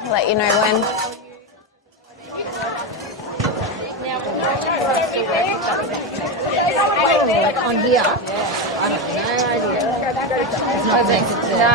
I'll let you know when. On here? Yeah. I have no idea. It's not connected to... No,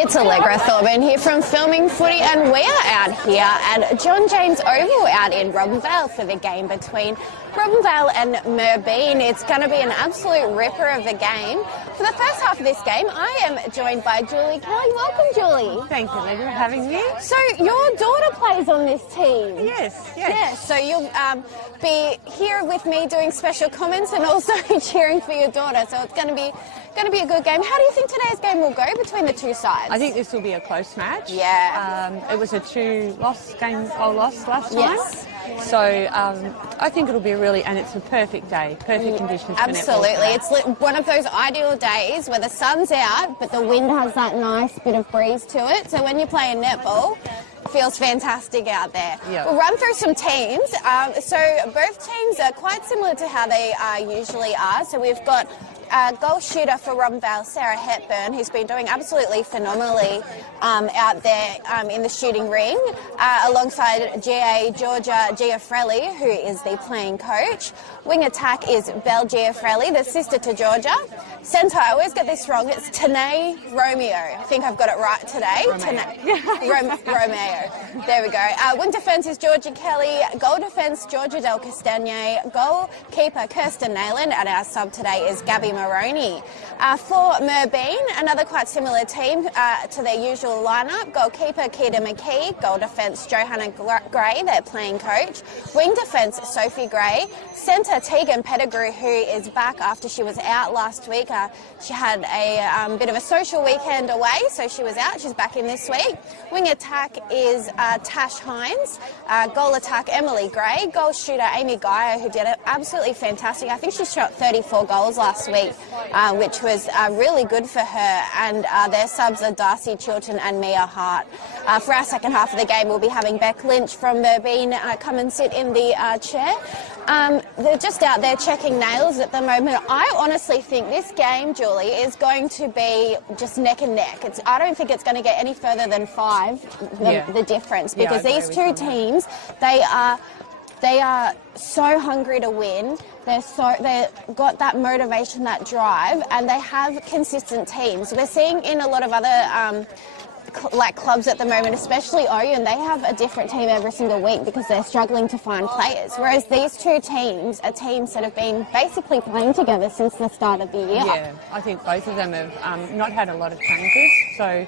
It's Allegra Thorburn here from Filming Footy, and we are out here at John James Oval out in Robinvale for the game between Robinvale and Merbein. It's going to be an absolute ripper of a game. For the first half of this game, I am joined by Julie Kelly. Welcome, Julie. Thank you, Lydia, for having me. So your daughter plays on this team? Yes. Yes, so you'll be here with me doing special comments and also cheering for your daughter. So it's going to be a good game. How do you think today's game will go between the two sides? I think this will be a close match. Yeah. It was a two-loss game. I lost last time. Yes. So I think it'll be and it's a perfect day, perfect conditions for Absolutely. netball. It's one of those ideal days where the sun's out, but the wind has that nice bit of breeze to it. So when you're playing netball, it feels fantastic out there. Yep. We'll run through some teams. So both teams are quite similar to how they usually are. So we've got goal shooter for Robinvale, Sarah Hepburn, who's been doing absolutely phenomenally out there in the shooting ring, alongside GA Georgia Giafrelli, who is the playing coach. Wing attack is Belle Giafrelli, the sister to Georgia. Centre, I always get this wrong, it's Tanae Romeo. I think I've got it right today. Romeo. There we go. Wing defence is Georgia Kelly. Goal defence, Georgia Del Castagna. Goalkeeper, Kirsten Nayland. And our sub today is Gabby Maroney. For Merbein, another quite similar team to their usual lineup. Goalkeeper, Keita McKee. Goal defence, Johanna Gray, their playing coach. Wing defence, Sophie Gray. Centre, Tegan Pettigrew, who is back after she was out last week. She had a bit of a social weekend away, so she was out. She's back in this week. Wing attack is Tash Hines. Goal attack, Emily Gray. Goal shooter, Amy Geyer, who did it absolutely fantastic. I think she shot 34 goals last week, which was really good for her. And their subs are Darcy Chilton and Mia Hart. For our second half of the game, we'll be having Beck Lynch from Merbein come and sit in the chair. They're just out there checking nails at the moment. I honestly think this game, Julie, is going to be just neck and neck. I don't think it's going to get any further than 5, the difference, because these two teams, they are so hungry to win. They've got that motivation, that drive, and they have consistent teams. We're seeing in a lot of other clubs at the moment, especially Orion, they have a different team every single week because they're struggling to find players. Whereas these two teams are teams that have been basically playing together since the start of the year. Yeah, I think both of them have not had a lot of changes. So,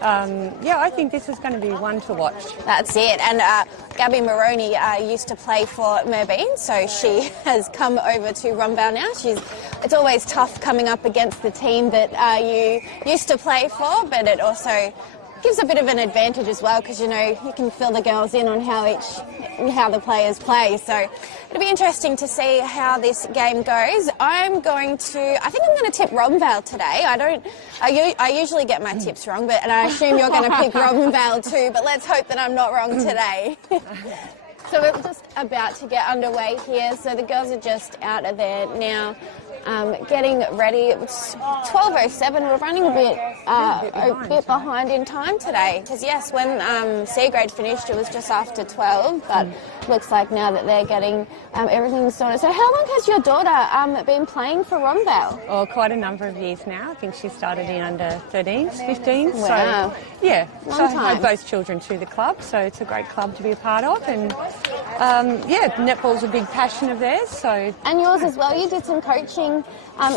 I think this is going to be one to watch. That's it. And Gabby Maroney used to play for Merbein, so she has come over to Robinvale now. It's always tough coming up against the team that you used to play for, but it also gives a bit of an advantage as well, because you can fill the girls in on how the players play. So it'll be interesting to see how this game goes. I think I'm going to tip Robinvale today. I usually get my tips wrong, and I assume you're going to pick Robinvale too, but let's hope that I'm not wrong today. So we're just about to get underway here. So the girls are just out of there now, getting ready. It's 12:07. We're running a bit behind in time today, because yes, when C grade finished, it was just after 12. But looks like now that they're getting everything sorted. So how long has your daughter been playing for Robinvale? Oh, quite a number of years now. I think she started in under 13s, 15s. Wow. So yeah, Long time. I had both children to the club, so it's a great club to be a part of. And netball's a big passion of theirs. So. And yours as well. You did some coaching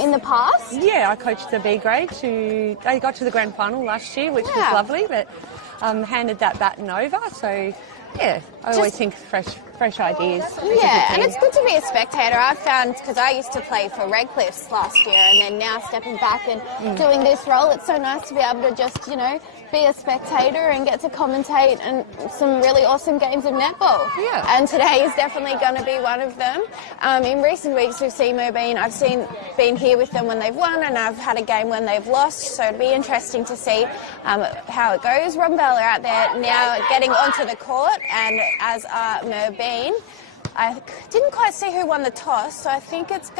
in the past? Yeah, I coached the B grade. They got to the grand final last year, which was lovely, but handed that baton over. So yeah, I always think fresh ideas. Yeah, and it's good to be a spectator. I've found, because I used to play for Redcliffs last year, and then now stepping back and doing this role, it's so nice to be able to just, be a spectator and get to commentate and some really awesome games of netball. Yeah. And today is definitely going to be one of them. In recent weeks, we've seen Merbein. I've been here with them when they've won, and I've had a game when they've lost. So it'll be interesting to see how it goes. Robinvale are out there now getting onto the court, and as are Merbein. I didn't quite see who won the toss, so I think it's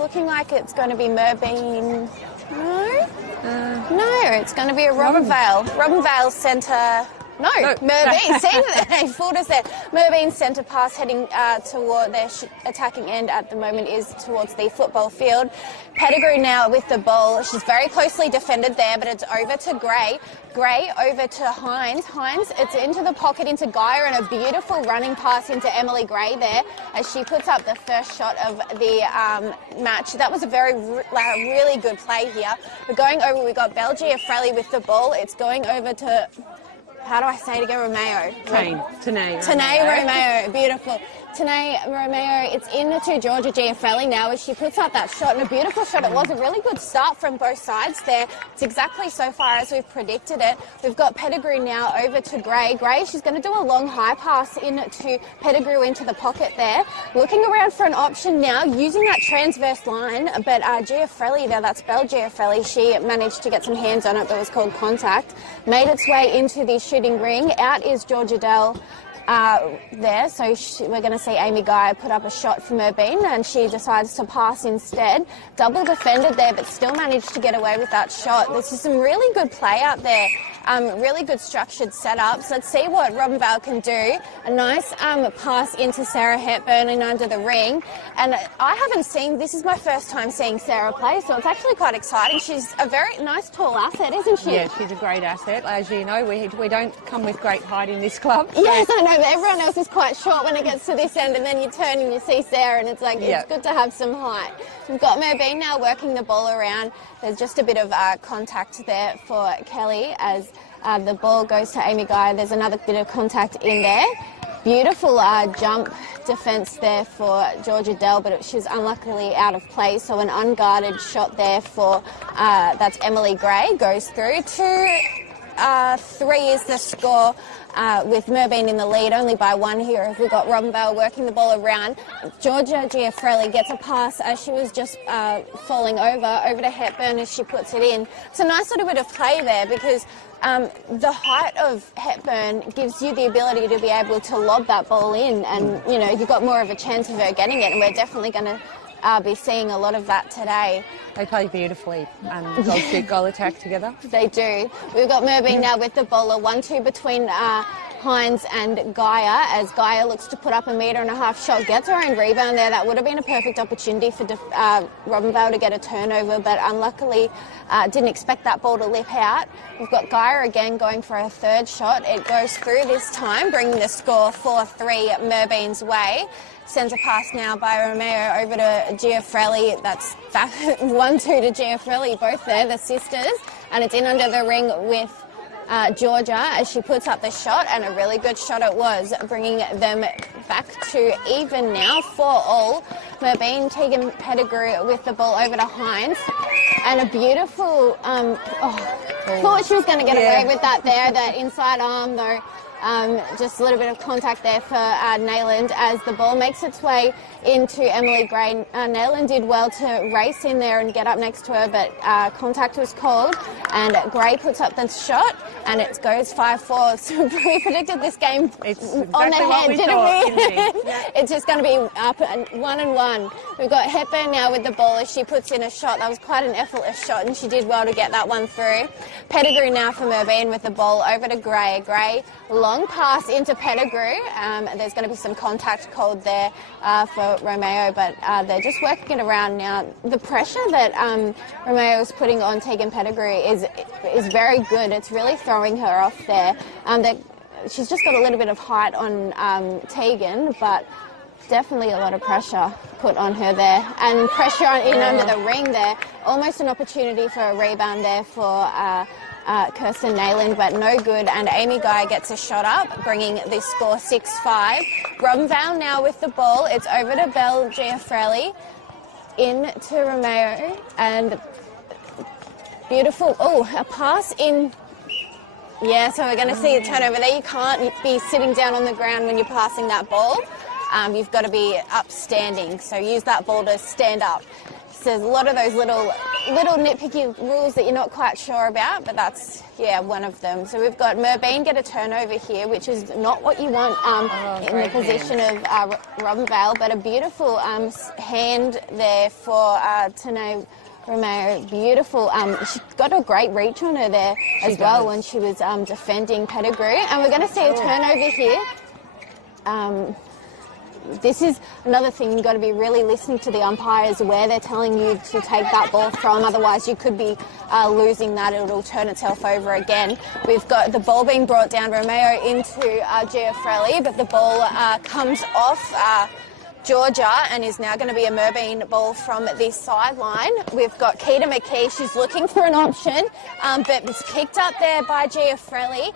looking like it's going to be Merbein. No? No, it's going to be a Robinvale. Robinvale centre. No, Merbein. See, they fooled us there. Merbein centre pass heading toward their attacking end at the moment is towards the football field. Pettigrew now with the ball. She's very closely defended there, but it's over to Gray. Gray over to Hines. Hines, it's into the pocket into Gaia, and a beautiful running pass into Emily Gray there as she puts up the first shot of the match. That was a really good play here. We're going over, we've got Belgia Frelly with the ball. It's going over to... How do I say it again? Romeo. Tanae Romeo. Beautiful. Tanae Romeo, it's into Georgia Giafrelli now as she puts up that shot, and a beautiful shot. It was a really good start from both sides there. It's exactly so far as we've predicted it. We've got Pettigrew now over to Gray. Gray, she's going to do a long high pass into Pettigrew into the pocket there. Looking around for an option now, using that transverse line, but Giafrelli there, that's Belle Giafrelli, she managed to get some hands on it that was called contact. Made its way into the shooting ring. Out is Georgia Dell. There, so we're going to see Amy Guy put up a shot from Merbein, and she decides to pass instead. Double defended there, but still managed to get away with that shot. This is some really good play out there, really good structured setups. Let's see what Robinvale can do. A nice pass into Sarah Hepburn and under the ring, and I haven't seen, this is my first time seeing Sarah play, so it's actually quite exciting. She's a very nice tall asset, isn't she? Yeah, she's a great asset. As you know, we don't come with great height in this club. So. Yes, I know. But everyone else is quite short when it gets to this end, and then you turn and you see Sarah, and it's like, it's good to have some height. We've got Merbein now working the ball around. There's just a bit of contact there for Kelly as the ball goes to Amy Guy. There's another bit of contact in there. Beautiful jump defence there for Georgia Dell, but she's unluckily out of play. So an unguarded shot there for, that's Emily Gray, goes through. 2-3 is the score. With Merbein in the lead only by 1 here. We've got Robinvale working the ball around. Georgia Giafrelli gets a pass as she was just falling over to Hepburn as she puts it in. It's a nice little bit of play there because the height of Hepburn gives you the ability to be able to lob that ball in, and you know, you've got more of a chance of her getting it, and we're definitely going to be seeing a lot of that today. They play beautifully, goal shoot, goal attack together. They do. We've got Merbein now with the ball, a 1-2 between Hines and Gaia, as Gaia looks to put up a 1.5 metre shot, gets her own rebound there. That would have been a perfect opportunity for Robinvale to get a turnover, but unluckily didn't expect that ball to lip out. We've got Gaia again going for a third shot. It goes through this time, bringing the score 4-3 Merbein's way. Sends a pass now by Romeo over to Giafrelli. That's 1-2 to Giafrelli, both there, the sisters. And it's in under the ring with Georgia as she puts up the shot, and a really good shot it was, bringing them back to even now, 4-all. Merbein Tegan Pettigrew with the ball over to Hines, and a beautiful, thought she was going to get away with that there, that inside arm though. Just a little bit of contact there for Nayland as the ball makes its way into Emily Gray. Nayland did well to race in there and get up next to her, but contact was called, and Gray puts up the shot, and it goes 5-4. So we predicted this game on the head, didn't we? Yeah. It's just going to be up 1-1. We've got Hepburn now with the ball as she puts in a shot. That was quite an effortless shot, and she did well to get that one through. Pettigrew now for Merbein with the ball over to Gray. Gray, long pass into Pettigrew. There's going to be some contact called there for Romeo, but they're just working it around now. The pressure that Romeo is putting on Tegan Pettigrew is very good. It's really throwing her off there. She's just got a little bit of height on Tegan, but definitely a lot of pressure put on her there, and pressure in under the ring there. Almost an opportunity for a rebound there for Kirsten Nayland, but no good, and Amy Guy gets a shot up, bringing the score 6-5. Robinvale now with the ball. It's over to Belle Giafrelli, in to Romeo, and beautiful, a pass in. Yeah, so we're going to see a turnover there. You can't be sitting down on the ground when you're passing that ball. You've got to be upstanding, so use that ball to stand up. So there's a lot of those little nitpicky rules that you're not quite sure about, but that's, one of them. So we've got Merbein get a turnover here, which is not what you want in the position of Robinvale, but a beautiful hand there for Tanae Romeo, beautiful. She got a great reach on her there as well when she was defending Pettigrew. And we're going to see a turnover here. This is another thing, you've got to be really listening to the umpires where they're telling you to take that ball from, otherwise you could be losing that, it'll turn itself over again. We've got the ball being brought down, Romeo into Giafrelli, but the ball comes off Georgia and is now going to be a Merbein ball from the sideline. We've got Keita McKee, she's looking for an option, but it's picked up there by Giafrelli.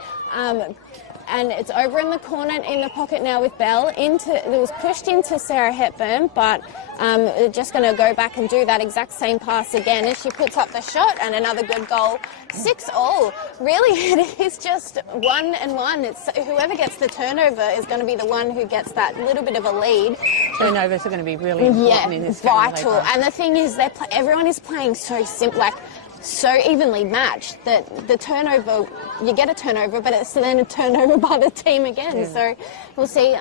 And it's over in the corner in the pocket now with Bell. It was pushed into Sarah Hepburn, but they're just going to go back and do that exact same pass again as she puts up the shot, and another good goal. 6-all. Really, it is just 1-1. It's whoever gets the turnover is going to be the one who gets that little bit of a lead. Turnovers are going to be really important in this game. Vital. And the thing is, everyone is playing so simple, so evenly matched that the turnover, you get a turnover, but it's then a turnover by the team again. Yeah. So we'll see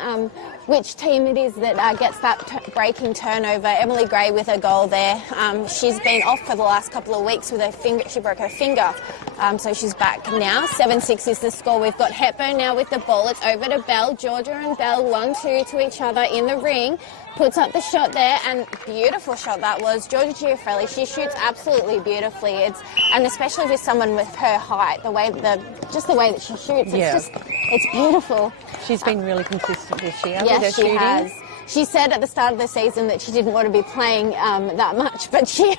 which team it is that gets that breaking turnover. Emily Gray with a goal there. She's been off for the last couple of weeks with her finger. She broke her finger, so she's back now. 7-6 is the score. We've got Hepburn now with the ball. It's over to Bell. Georgia and Bell 1-2 to each other in the ring. Puts up the shot there, and beautiful shot that was. Georgia Giafrelli, she shoots absolutely beautifully. And especially with someone with her height, the way that she shoots, it's beautiful. She's been really consistent this year with her yes, she shooting. Has. She said at the start of the season that she didn't want to be playing that much, but she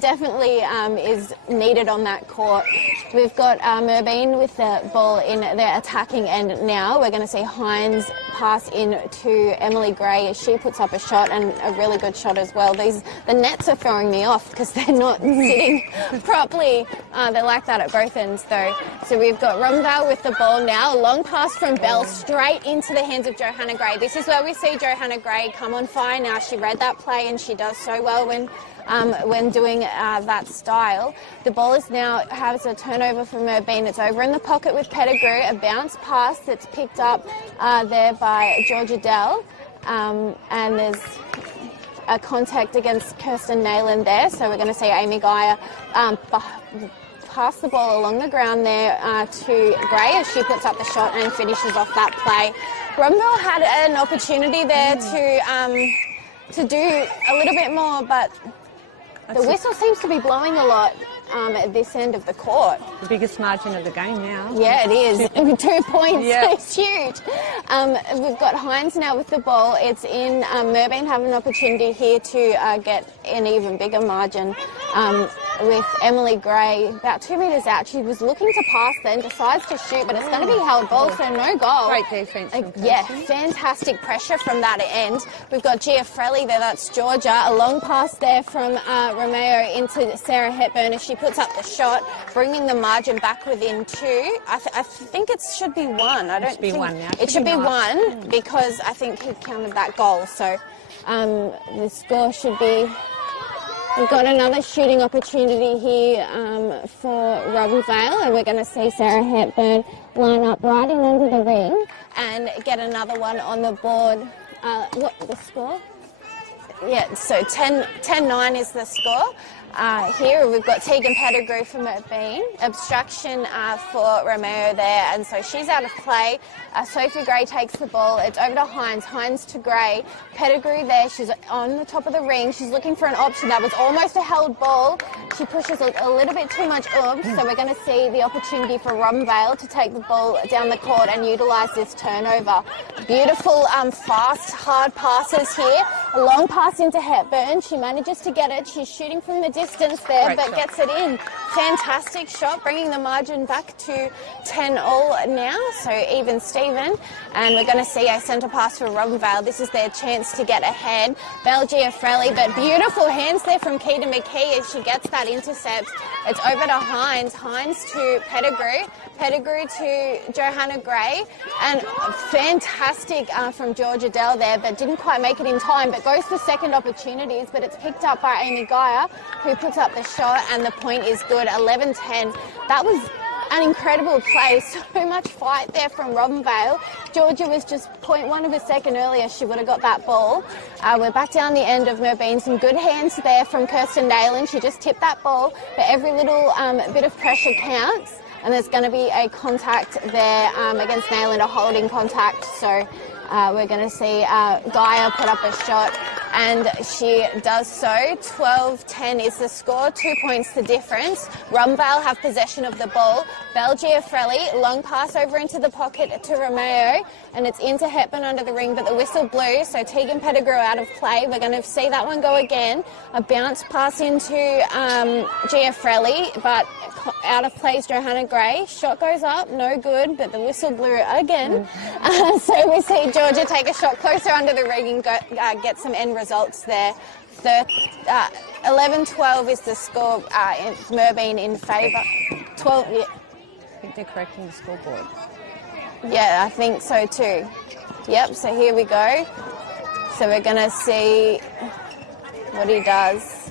definitely is needed on that court. We've got Merbein with the ball in their attacking end now. We're going to see Hines pass in to Emily Gray as she puts up a shot, and a really good shot as well. The nets are throwing me off because they're not sitting properly. They're like that at both ends though. So we've got Robinvale with the ball now. A long pass from Bell straight into the hands of Johanna Gray. This is where we see Johanna Gray come on fire now. She read that play and she does so well when doing that style. The ball is now has a turnover from Merbein. It's over in the pocket with Pettigrew. A bounce pass that's picked up there by Georgia Dell. And there's a contact against Kirsten Nayland there. So we're going to see Amy Geyer pass the ball along the ground there to Gray as she puts up the shot and finishes off that play. Robinvale had an opportunity there to do a little bit more, but the whistle seems to be blowing a lot at this end of the court. The biggest margin of the game now. Yeah, it is. 2 points. Yeah. It's huge. We've got Hines now with the ball. It's in. Merbein have an opportunity here to get an even bigger margin with Emily Gray about 2 metres out. She was looking to pass then, decides to shoot, but it's going to be held ball, so no goal. Great defence. Fantastic pressure from that end. We've got Giafrelli there, that's Georgia. A long pass there from Romeo into Sarah Hepburn as she puts up the shot, bringing the margin back within 2. I think it should be 1. I don't think... It should be 1 now. It should be 1 because I think he counted that goal. So the score should be... We've got another shooting opportunity here for Robinvale, and we're going to see Sarah Hepburn line up right in under the ring and get another one on the board. What the score? Yeah, so 10-9 is the score. Here we've got Tegan Pettigrew from Merbein. Obstruction for Romeo there, and so she's out of play. Sophie Gray takes the ball. It's over to Hines. Hines to Gray. Pettigrew there. She's on the top of the ring. She's looking for an option. That was almost a held ball. She pushes a little bit too much oomph, so we're going to see the opportunity for Robinvale to take the ball down the court and utilise this turnover. Beautiful, fast, hard passes here. A long pass into Hepburn. She manages to get it. She's shooting from the distance there, Great but shot. gets it in. Fantastic shot, bringing the margin back to 10-all now, so even Steven. And we're going to see a centre pass for Robinvale. This is their chance to get ahead. Bell Giafrelli, but beautiful hands there from Keita McKee as she gets that intercept. It's over to Hines. Hines to Pettigrew. Pettigrew to Johanna Gray. And fantastic from Georgia Dell there, but didn't quite make it in time, but goes for second opportunities, but it's picked up by Amy Geyer, who puts up the shot, and the point is good. 11-10. That was an incredible play. So much fight there from Robinvale. Georgia was just 0.1 of a second earlier. She would have got that ball. We're back down the end of Merbein. Some good hands there from Kirsten Nayland. She just tipped that ball, but every little bit of pressure counts. And there's going to be a contact there against Nayland, a holding contact. So we're going to see Gaia put up a shot, and she does so. 12-10 is the score, 2 points the difference. Robinvale have possession of the ball. Belle Giafrelli, long pass over into the pocket to Romeo, and it's into Hepburn under the ring, but the whistle blew, so Tegan Pettigrew out of play. We're going to see that one go again. A bounce pass into Giafrelli, but out of play is Johanna Gray. Shot goes up, no good, but the whistle blew again. So we see Georgia take a shot closer under the ring and get some end results there. 11-12 is the score. Merbein in favour. 12. Yeah. I think they're correcting the scoreboard. Yeah, I think so too. Yep. So here we go. So we're going to see what he does.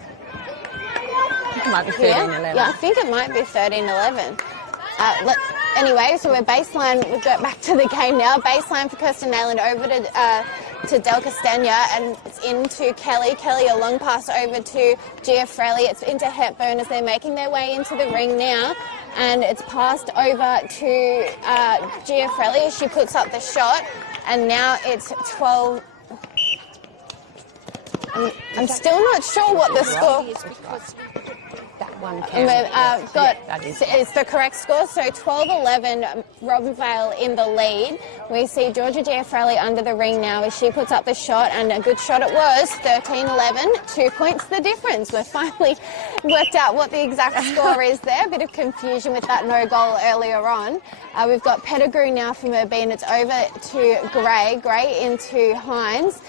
It might be 13-11. Yeah, I think it might be 13-11. Anyway, so we're baseline. We'll go back to the game now. Baseline for Kirsten Nayland over to Del Castagna, and it's into Kelly. Kelly, a long pass over to Giafrelli. It's into Hepburn as they're making their way into the ring now. And it's passed over to Giafrelli as she puts up the shot. And now it's 12. I'm still not sure what the score is. That one it's the correct score. So 12-11, Robinvale in the lead. We see Georgia Giafrelli under the ring now as she puts up the shot, and a good shot it was. 13-11, 2 points the difference. We've finally worked out what the exact score is there. A bit of confusion with that no goal earlier on. We've got Pettigrew now from Merbein. It's over to Gray. Gray into Hines.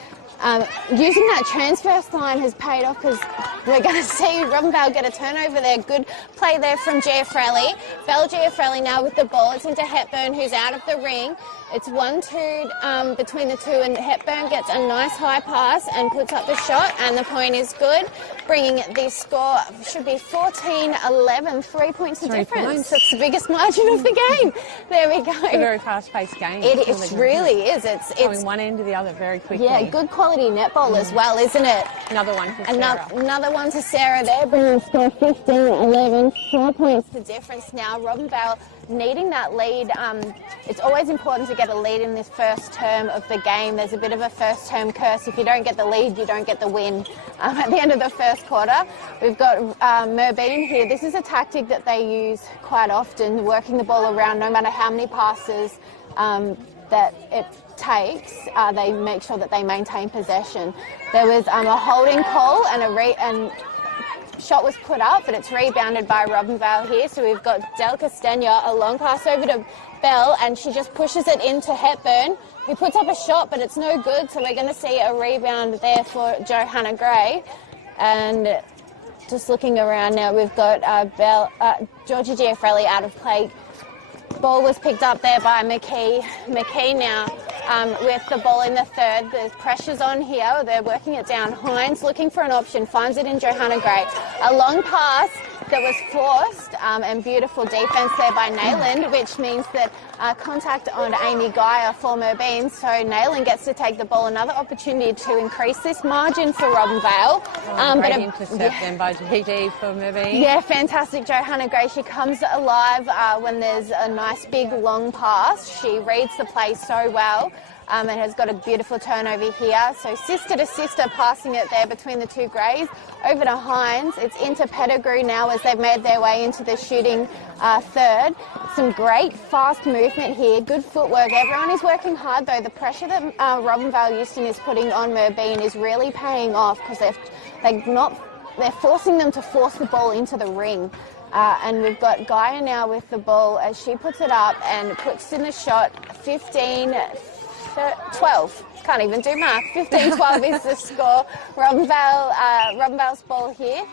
Using that transfer line has paid off because we're going to see Robinvale get a turnover there. Good play there from Giafrelli. Belle Giafrelli now with the ball. It's into Hepburn, who's out of the ring. It's 1-2 between the two, and Hepburn gets a nice high pass and puts up the shot, and the point is good, bringing the score, should be 14-11, 3 points of difference. That's the biggest margin of the game. There we go. It's a very fast-paced game. It really is. It's going one end to the other very quickly. Yeah, good quality netball as well, isn't it? Another one for Sarah. Another one to Sarah there, bringing the score 15-11, 4 points the difference now. Robinvale needing that lead. It's always important to get a lead in this first term of the game. There's a bit of a first term curse. If you don't get the lead, you don't get the win. At the end of the first quarter, we've got Merbein here. This is a tactic that they use quite often, working the ball around no matter how many passes that it takes. They make sure that they maintain possession. There was a holding call and shot was put up, but it's rebounded by Robinvale here. So we've got Del Castagna, a long pass over to Belle, and she just pushes it into Hepburn, who puts up a shot, but it's no good. So we're going to see a rebound there for Johanna Gray. And just looking around now, we've got Georgia Giafrelli out of play. Ball was picked up there by McKee. McKee now with the ball in the third. There's pressures on here. They're working it down. Hines looking for an option, finds it in Johanna Gray. A long pass that was forced, and beautiful defence there by Nayland, which means that contact on Amy Gaia for Merbein. So Nayland gets to take the ball. Another opportunity to increase this margin for Robinvale. Great intercept then by GG for Merbein. Yeah, fantastic. Johanna Gray, she comes alive when there's a nice big long pass. She reads the play so well. And has got a beautiful turnover here. So sister to sister passing it there between the two Greys. Over to Hines. It's into Pettigrew now as they've made their way into the shooting third. Some great fast movement here. Good footwork. Everyone is working hard though. The pressure that Robinvale Euston is putting on Merbein is really paying off because they're forcing them to force the ball into the ring. And we've got Gaia now with the ball as she puts it up and puts in the shot. 12. Can't even do math. 15-12 is the score. Robinvale's ball here.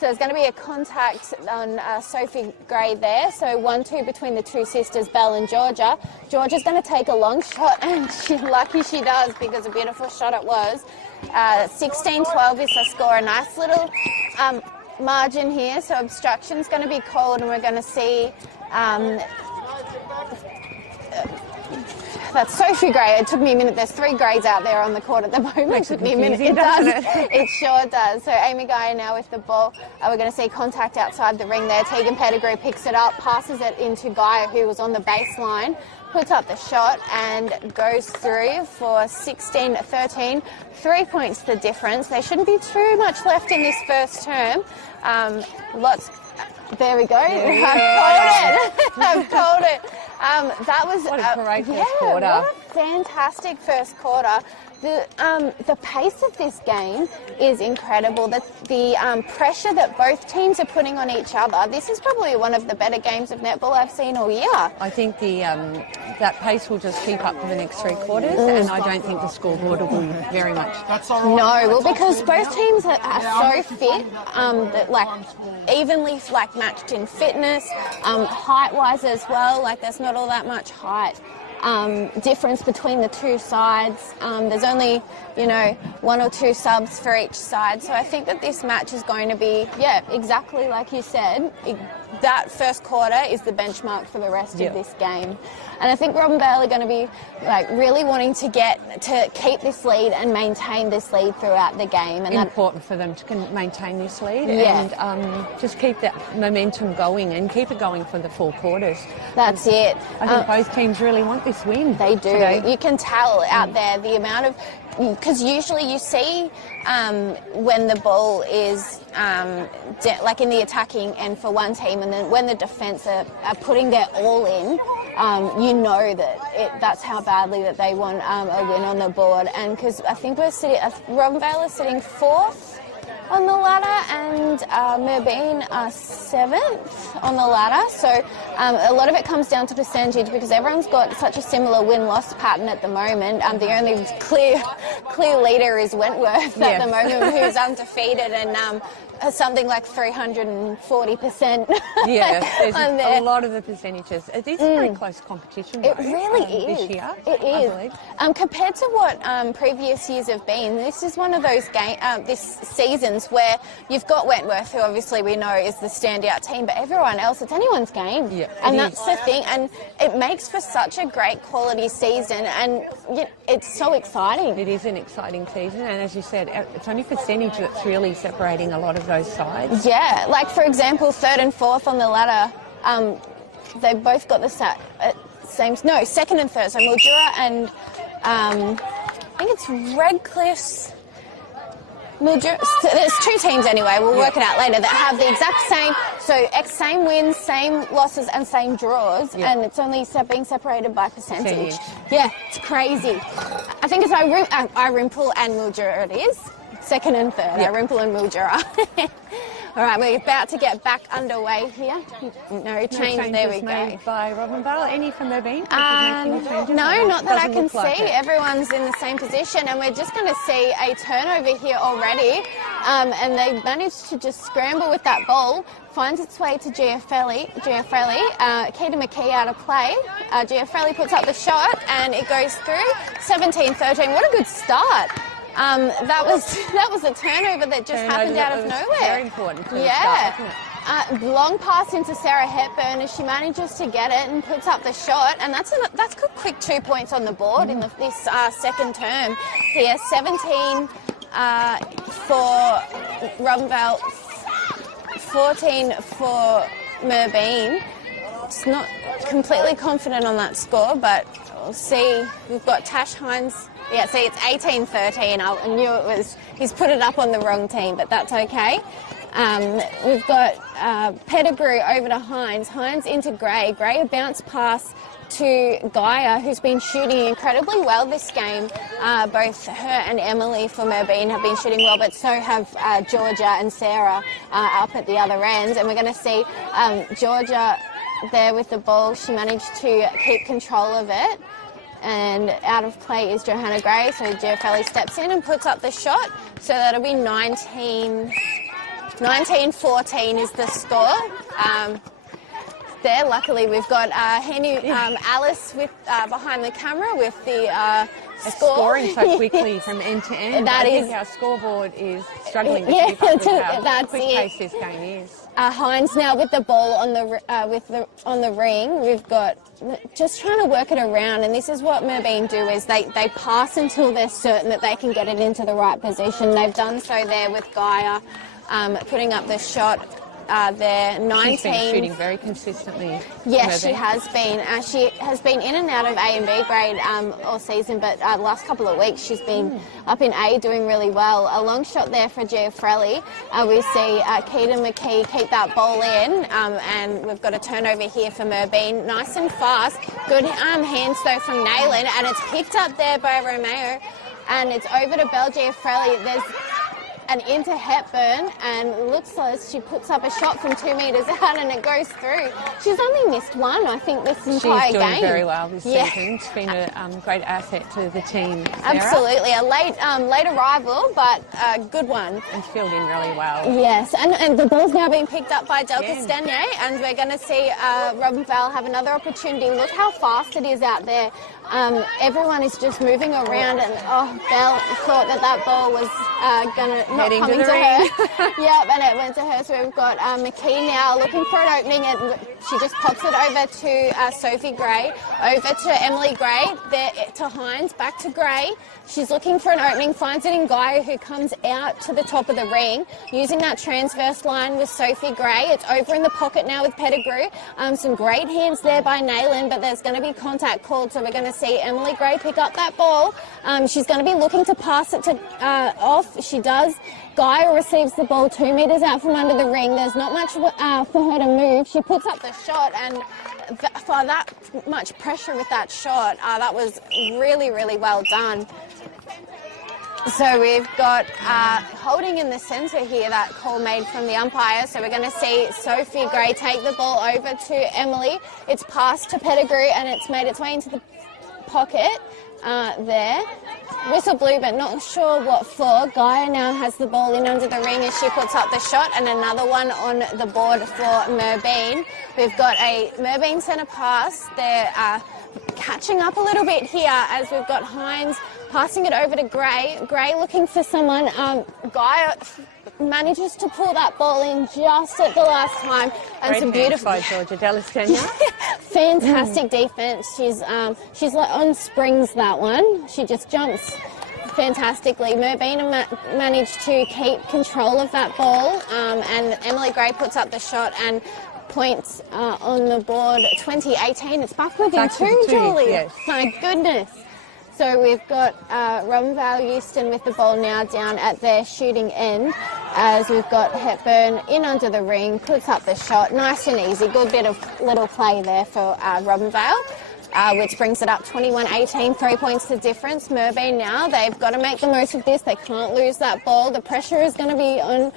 So there's going to be a contact on Sophie Gray there. So 1-2 between the two sisters, Belle and Georgia. Georgia's going to take a long shot, and lucky she does because a beautiful shot it was. 16-12 is the score. A nice little margin here. So obstruction's going to be called, and we're going to see That's Sophie Gray. It took me a minute. There's 3 Greys out there on the court at the moment. Makes It it took me a minute. confusing, It does. doesn't it? It sure does. So Amy Guy now with the ball. We're going to see contact outside the ring there. Tegan Pettigrew picks it up, passes it into Guy, who was on the baseline, puts up the shot and goes through for 16-13. 3 points the difference. There shouldn't be too much left in this first term. There we go. I've called it. That was what a great first quarter. What a fantastic first quarter. The pace of this game is incredible. The pressure that both teams are putting on each other. This is probably one of the better games of netball I've seen all year. I think that pace will just keep up for the next 3 quarters, and I don't think the scoreboard will be very much. No, well, because both teams are so fit, evenly matched in fitness, height-wise as well. There's not all that much height difference between the 2 sides. There's only, 1 or 2 subs for each side. So I think that this match is going to be, exactly like you said. That first quarter is the benchmark for the rest of this game. And I think Robinvale are going to be really wanting to keep this lead and maintain this lead throughout the game. And important for them to maintain this lead and just keep that momentum going and keep it going for the 4 quarters. That's it. I think both teams really want this win. They do. Today. You can tell out there the amount of, because usually you see when the ball is in the attacking end for one team, and then when the defence are putting their all in, you know that that's how badly that they want a win on the board. And because I think Robinvale is sitting 4th on the ladder, and Merbein are 7th on the ladder. So a lot of it comes down to percentage, because everyone's got such a similar win-loss pattern at the moment. The only clear leader is Wentworth at the moment, who's undefeated and something like 340%. Yeah, there's a lot of the percentages. It is a very close competition. It really is. This year, it is. Compared to what previous years have been, this is one of those seasons where you've got Wentworth, who obviously we know is the standout team, but everyone else, it's anyone's game. Yeah, and that's the thing. And it makes for such a great quality season, and it's so exciting. It is an exciting season, and as you said, it's only percentage that's really separating a lot of those sides. Yeah, for example, 3rd and 4th on the ladder, they both got the same. No, 2nd and 3rd. So Mildura and I think it's Redcliffe's. Mildura. So there's 2 teams anyway. We'll work it out later that have the exact same. So same wins, same losses, and same draws, and it's only being separated by percentage. Yeah, it's crazy. I think it's Irimple and Mildura. It is 2nd and 3rd. Irimple and Mildura. All right, we're about to get back underway here. No change. There we go. Made by Robinvale. Any from Merbein? No, not that I can see. Everyone's in the same position, and we're just going to see a turnover here already. And they managed to just scramble with that ball. Finds its way to Giaffelli. Keita McKee out of play. Giaffelli puts up the shot, and it goes through. 17-13. What a good start. That was a turnover that just happened out of nowhere. Very important. For the start, wasn't it? Long pass into Sarah Hepburn as she manages to get it and puts up the shot, and that's a quick 2 points on the board in this second term here. 17 for Robinvale, 14 for Merbein. It's not completely confident on that score, but we'll see. We've got Tash Hines. Yeah, see, it's 18-13. I knew it was. He's put it up on the wrong team, but that's okay. We've got Pettigrew over to Hines. Hines into Gray. Gray a bounce pass to Gaia, who's been shooting incredibly well this game. Both her and Emily for Merbein have been shooting well, but so have Georgia and Sarah up at the other end. And we're going to see Georgia there with the ball. She managed to keep control of it. And out of play is Johanna Gray, so Giaffelli steps in and puts up the shot. So that'll be 19-14 is the score. Luckily, we've got Alice with behind the camera with the scoring so quickly from end to end. I think our scoreboard is struggling to keep up with how quick pace this game is. Hines now with the ball on the ring. We've got just trying to work it around, and this is what Merbein do is they pass until they're certain that they can get it into the right position. They've done so there with Gaia putting up the shot. There, 19. She's been shooting very consistently. Yes, she has been. She has been in and out of A and B grade all season, but the last couple of weeks she's been up in A doing really well. A long shot there for Giafrelli. We see Keita McKee keep that ball in, and we've got a turnover here for Merbein. Nice and fast. Good hands though from Nayland, and it's picked up there by Romeo, and it's over to Belle Giafrelli. There's and into Hepburn, and looks like she puts up a shot from 2 metres out and it goes through. She's only missed one, I think, this entire game. She's doing very well this season. She's been a great asset to the team, Sarah. Absolutely. A late arrival, but a good one. And filled in really well. Yes, and the ball's now being picked up by Del Castagnet, and we're going to see Robinvale have another opportunity. Look how fast it is out there. Everyone is just moving around, and Belle thought that ball was going to not coming to her. Yep, and it went to her. So we've got McKee now looking for an opening, and she just pops it over to Sophie Gray, over to Emily Gray, there to Hines, back to Gray. She's looking for an opening, finds it in Gaia, who comes out to the top of the ring, using that transverse line with Sophie Gray. It's over in the pocket now with Pettigrew. Some great hands there by Nayland, but there's going to be contact called, so we're going to see Emily Gray pick up that ball. She's going to be looking to pass it to off. She does. Gaia receives the ball 2 metres out from under the ring. There's not much for her to move. She puts up the shot, and for that much pressure with that shot, that was really, really well done. So we've got holding in the centre here, that call made from the umpire. So we're going to see Sophie Gray take the ball over to Emily. It's passed to Pettigrew, and it's made its way into the pocket there. Whistle blew, but not sure what for. Gaia now has the ball in under the ring as she puts up the shot, and another one on the board for Merbein. We've got a Merbein centre pass. They're catching up a little bit here as we've got Hines passing it over to Gray. Gray looking for someone. Gaia manages to pull that ball in just at the last time, and great some beautiful by Georgia Delistenia. Fantastic defence. She's like on springs, that one. She just jumps fantastically. Merbein managed to keep control of that ball, and Emily Gray puts up the shot and points on the board. 2018. It's back within two, Julie. Yes. My goodness. So we've got Robinvale Euston with the ball now down at their shooting end, as we've got Hepburn in under the ring, puts up the shot, nice and easy. Good bit of little play there for Robinvale, which brings it up 21-18, 3 points to difference. Merbein now, they've got to make the most of this. They can't lose that ball. The pressure is going to be on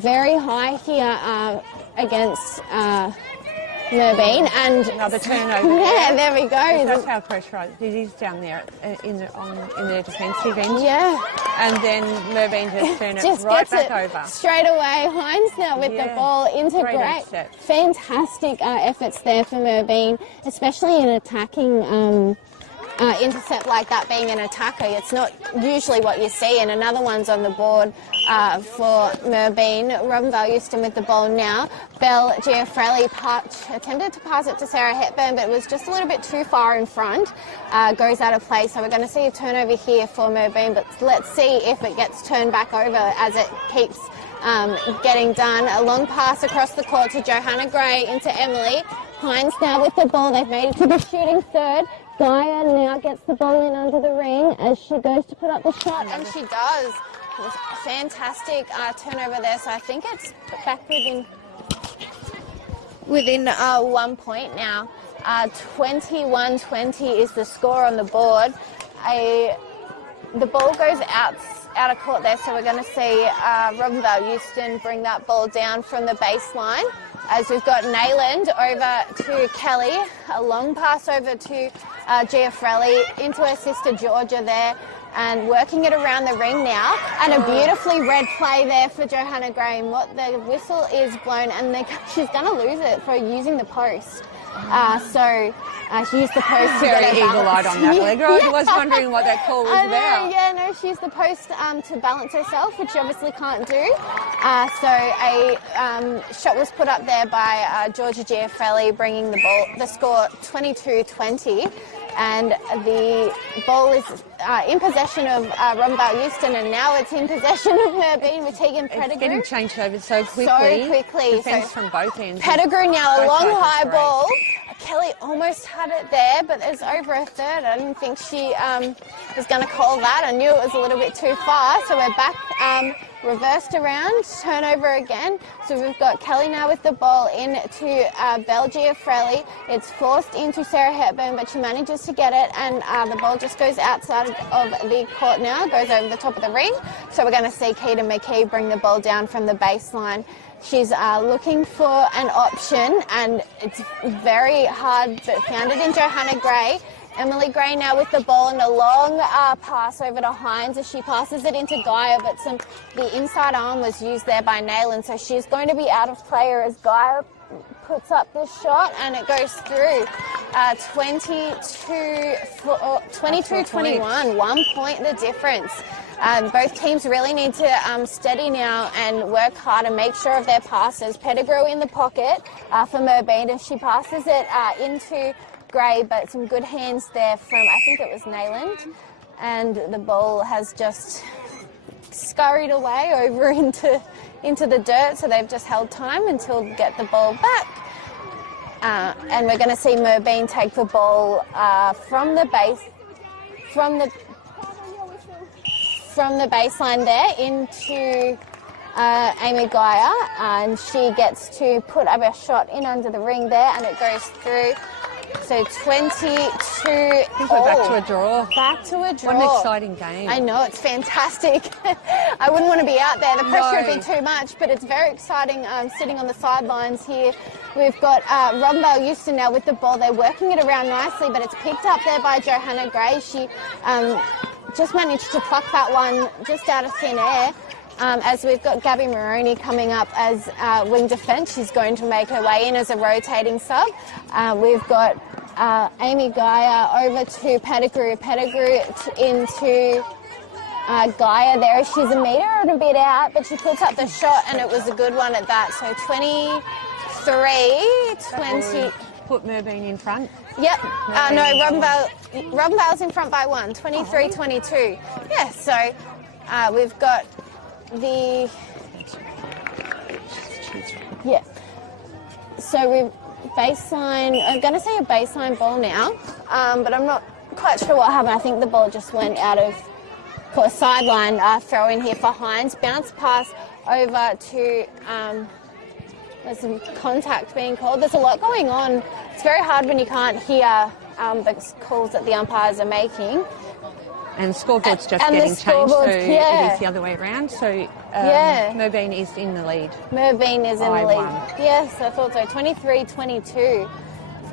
very high here against Merbein, and another turnover. Yeah, there we go. That's how pressurised it is down there in their defensive end. Yeah, and then Merbein just turn it right back over straight away. Hines now with the ball into Gray. Fantastic efforts there for Merbein, especially in attacking. Intercept like that, being an attacker, it's not usually what you see. And another one's on the board for Merbein. Robinvale Euston with the ball now. Belle Giafrelli attempted to pass it to Sarah Hepburn, but it was just a little bit too far in front. Goes out of play, so we're going to see a turnover here for Merbein, but let's see if it gets turned back over as it keeps getting done. A long pass across the court to Johanna Gray into Emily. Hines now with the ball. They've made it to the shooting third. Gaia now gets the ball in under the ring as she goes to put up the shot, and she does. It was a fantastic turnover there, so I think it's back within 1 point now. 21-20 is the score on the board. The ball goes out of court there, so we're going to see Robinvale Euston bring that ball down from the baseline, as we've got Nayland over to Kelly, a long pass over to Giafrelli into her sister Georgia there, and working it around the ring now, and a beautifully read play there for Johanna Graham. What the whistle is blown, and she's going to lose it for using the post. She used the post to Very get her eagle-eyed balance. on that leg. I was wondering what that call was I know, about. yeah, no, she used the post to balance herself, which she obviously can't do. So a shot was put up there by Georgia Giafrelli, bringing the score 22-20. And the ball is in possession of Robinvale Euston, and now it's in possession of Merbein with Tegan Pettigrew. It's getting changed over so quickly. Defence from both ends. Pettigrew now, a Both long sides high great. ball. Kelly almost had it there, but there's over a third. I didn't think she was going to call that. I knew it was a little bit too far, so we're back. Reversed around, turnover again. So we've got Kelly now with the ball into Belle Giafrelli. It's forced into Sarah Hepburn, but she manages to get it, and the ball just goes outside of the court now, goes over the top of the ring. So we're going to see Keita McKee bring the ball down from the baseline. She's looking for an option, and it's very hard, but found it in Johanna Gray. Emily Gray now with the ball and a long pass over to Hines as she passes it into Gaia, but the inside arm was used there by Nayland, so she's going to be out of player as Gaia puts up this shot and it goes through. 22-21, 1 point the difference. Both teams really need to steady now and work hard and make sure of their passes. Pettigrew in the pocket for Merbein as she passes it into Gray, but some good hands there from, I think it was Nayland, and the ball has just scurried away over into the dirt, so they've just held time until get the ball back. And we're going to see Merbein take the ball from the baseline there into Amy Gaia, and she gets to put up a shot in under the ring there, and it goes through. So 22 all. Back to a draw. Back to a draw. What an exciting game. I know, it's fantastic. I wouldn't want to be out there. The pressure would be too much, but it's very exciting sitting on the sidelines here. We've got Robinvale Euston now with the ball. They're working it around nicely, but it's picked up there by Johanna Gray. She just managed to pluck that one just out of thin air. As we've got Gabby Maroney coming up as wing defence. She's going to make her way in as a rotating sub. We've got Amy Gaia over to Pettigrew. Pettigrew into Gaia there. She's a metre and a bit out, but she puts up the shot, and it was a good one at that. So 23-20. Put Merbein in front. Yep. Robinvale's in front by 1. 23-22. Yeah, so we've got the... Yeah. So we've baseline... I'm going to say a baseline ball now, but I'm not quite sure what happened. I think the ball just went out of course. Sideline throw in here for Hines. Bounce pass over to... there's some contact being called. There's a lot going on. It's very hard when you can't hear the calls that the umpires are making. And scoreboard's just getting changed, so it is the other way around. So Merbein is in the lead. Merbein is in the lead. Yes, I thought so. 23-22.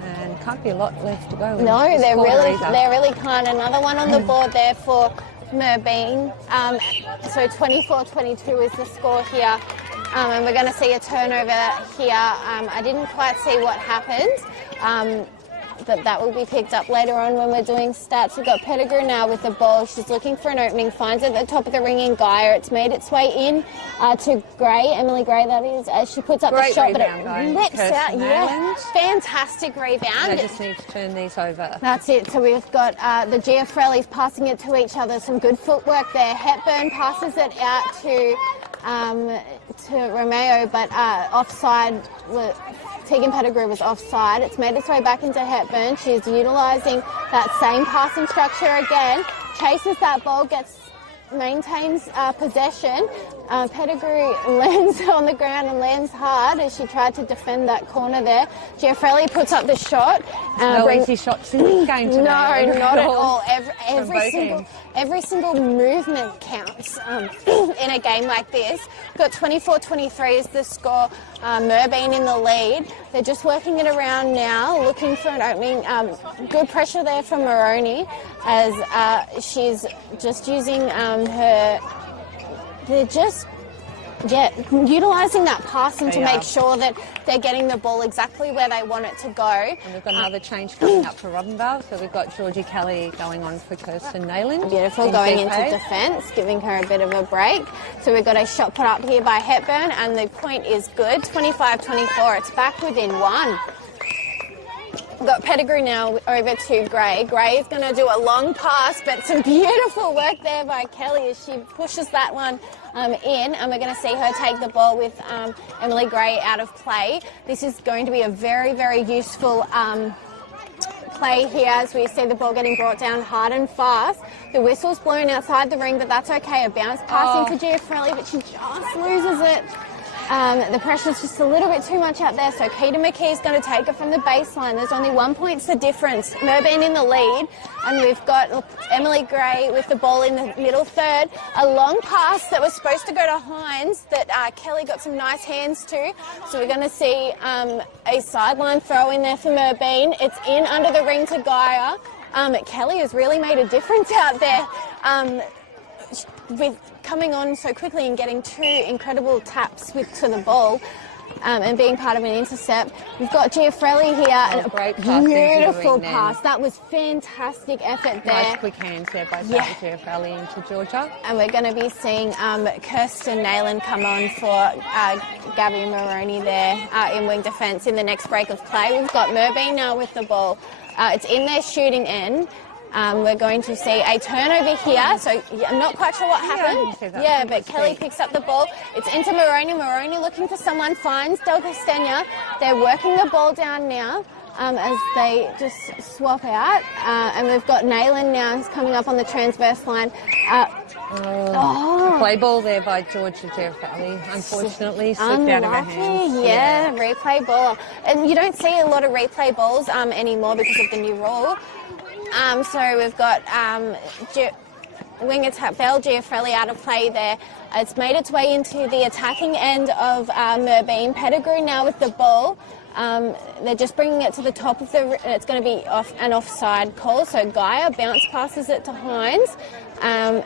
And can't be a lot left to go. No, they really can't. Another one on the board there for Merbein. So 24-22 is the score here. And we're going to see a turnover here. I didn't quite see what happened, but that will be picked up later on when we're doing stats. We've got Pettigrew now with the ball. She's looking for an opening, finds it at the top of the ring in Gaia. It's made its way in to Gray, Emily Gray that is, as she puts up the shot, but it rips out. Yeah, fantastic rebound. They just need to turn these over. That's it. So we've got the Giafrellis passing it to each other. Some good footwork there. Hepburn passes it out to Romeo, but offside. Tegan Pettigrew was offside. It's made its way back into Hepburn. She's utilising that same passing structure again. Chases that ball, maintains possession. Pettigrew lands on the ground and lands hard as she tried to defend that corner there. Giafrelli puts up the shot. No easy shots in this game today. No, not at all. Every single movement counts in a game like this. We've got 24-23 is the score. Merbein in the lead. They're just working it around now, looking for an opening. Good pressure there from Maroney as she's just using her... They're just utilising that passing to They make are. sure that they're getting the ball exactly where they want it to go. And we've got another change coming up for Robinvale. So we've got Georgie Kelly going on for Kirsten Nayland. Beautiful, going into defence, giving her a bit of a break. So we've got a shot put up here by Hepburn, and the point is good, 25-24. It's back within 1. We've got Pettigrew now over to Gray. Gray is going to do a long pass, but some beautiful work there by Kelly as she pushes that one in, and we're going to see her take the ball with Emily Gray out of play. This is going to be a very, very useful play here as we see the ball getting brought down hard and fast. The whistle's blown outside the ring, but that's okay. A bounce pass into Giafrelli, but she just loses it. The pressure's just a little bit too much out there, so Keita McKee's going to take it from the baseline. There's only 1 point's the difference. Merbein in the lead, and we've got Emily Gray with the ball in the middle third. A long pass that was supposed to go to Hines that Kelly got some nice hands to. So we're going to see a sideline throw in there for Merbein. It's in under the ring to Gaia. Kelly has really made a difference out there. With coming on so quickly and getting 2 incredible taps to the ball and being part of an intercept. We've got Giafrelli here and a great pass beautiful into the ring pass. then. That was fantastic effort there. Nice quick hands there by Giafrelli into Georgia. And we're going to be seeing Kirsten Nayland come on for Gabby Maroney there in wing defence in the next break of play. We've got Merbein now with the ball. It's in their shooting end. We're going to see a turnover here, so I'm not quite sure what happened. But Kelly picks up the ball. It's into Maroney. Maroney looking for someone, finds Del Castagna. They're working the ball down now as they just swap out. And we've got Nayland now who's coming up on the transverse line. Play ball there by Georgia Giafrelli. Unfortunately, slipped out of her hands. Replay ball. And you don't see a lot of replay balls anymore because of the new rule. So we've got wing attack Bell Giafrelli out of play there. It's made its way into the attacking end of Merbein. Pettigrew now with the ball. They're just bringing it to the top of the... It's going to be an offside call. So Gaia bounce passes it to Hines. And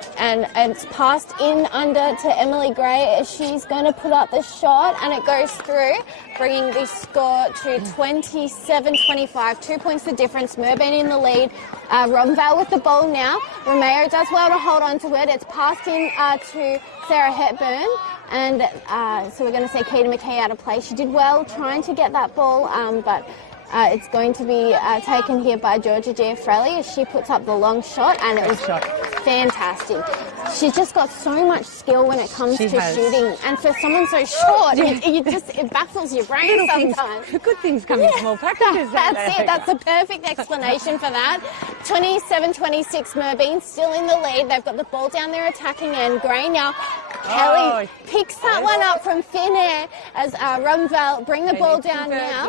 it's passed in under to Emily Gray as she's going to put up the shot, and it goes through, bringing the score to 27-25. 2 points the difference. Merbein in the lead. Robinvale with the ball now. Romeo does well to hold on to it. It's passed in to Sarah Hepburn. And so we're going to see Keita McKee out of play. She did well trying to get that ball, but it's going to be taken here by Georgia Giafrelli as she puts up the long shot, and it was fantastic. She's just got so much skill when it comes to shooting, and for someone so short, it baffles your brain sometimes. Good things come in small packages. That's it. That's the perfect explanation for that. 27-26, Merbein still in the lead. They've got the ball down their attacking end. Gray now. Kelly picks that one up from thin air as Robinvale bring the ball down now.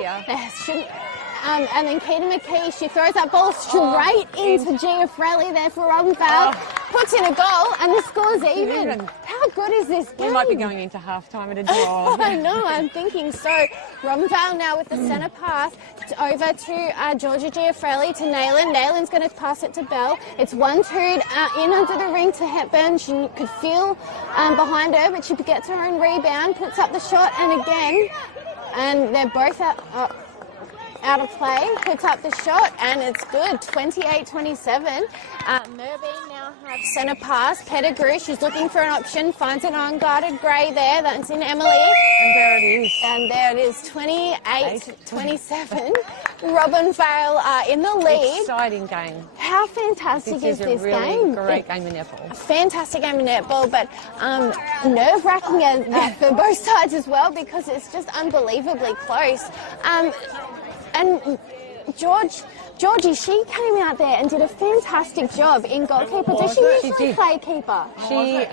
And then Keita McKee, she throws that ball straight into Giafrelli there for Robinvale. Puts in a goal, and the score's even. How good is this game? We might be going into half-time at a draw. I know, I'm thinking so. Robinvale now with the centre pass over to Georgia Giafrelli to Nayland. Nayland's going to pass it to Bell. It's 1-2 in under the ring to Hepburn. She could feel behind her, but she gets her own rebound, puts up the shot, and again, and they're both out of play, puts up the shot, and it's good, 28-27. Merbein now has centre pass. Pettigrew, she's looking for an option, finds an unguarded Gray there. That's in Emily. And there it is. And there it is, 28-27. Robinvale in the lead. Exciting game. How fantastic is this game? This is a really great game of netball. Fantastic game of netball, but nerve-wracking for both sides as well because it's just unbelievably close. And Georgie, she came out there and did a fantastic job in goalkeeper. Does she usually play keeper? She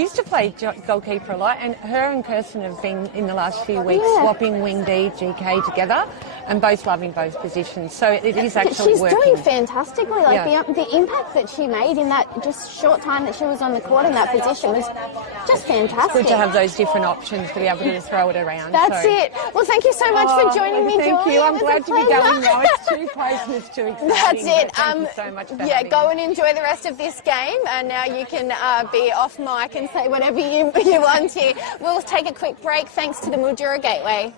used to play goalkeeper a lot, and her and Kirsten have been in the last few weeks swapping wing D, GK together. and both loving both positions. So it is actually She's working. doing fantastically. Like Yeah. the impact that she made in that just short time that she was on the court in that position was just fantastic. Good to have those different options to be able to throw it around. That's it. Well, thank you so much for joining me, Thank Julie. you. It I'm was glad a to be pleasure. going now. It's too close and it's too exciting. That's it. Thank you so much for yeah, having go me. and enjoy the rest of this game, and now you can be off mic and say whatever you want here. We'll take a quick break thanks to the Mildura Gateway.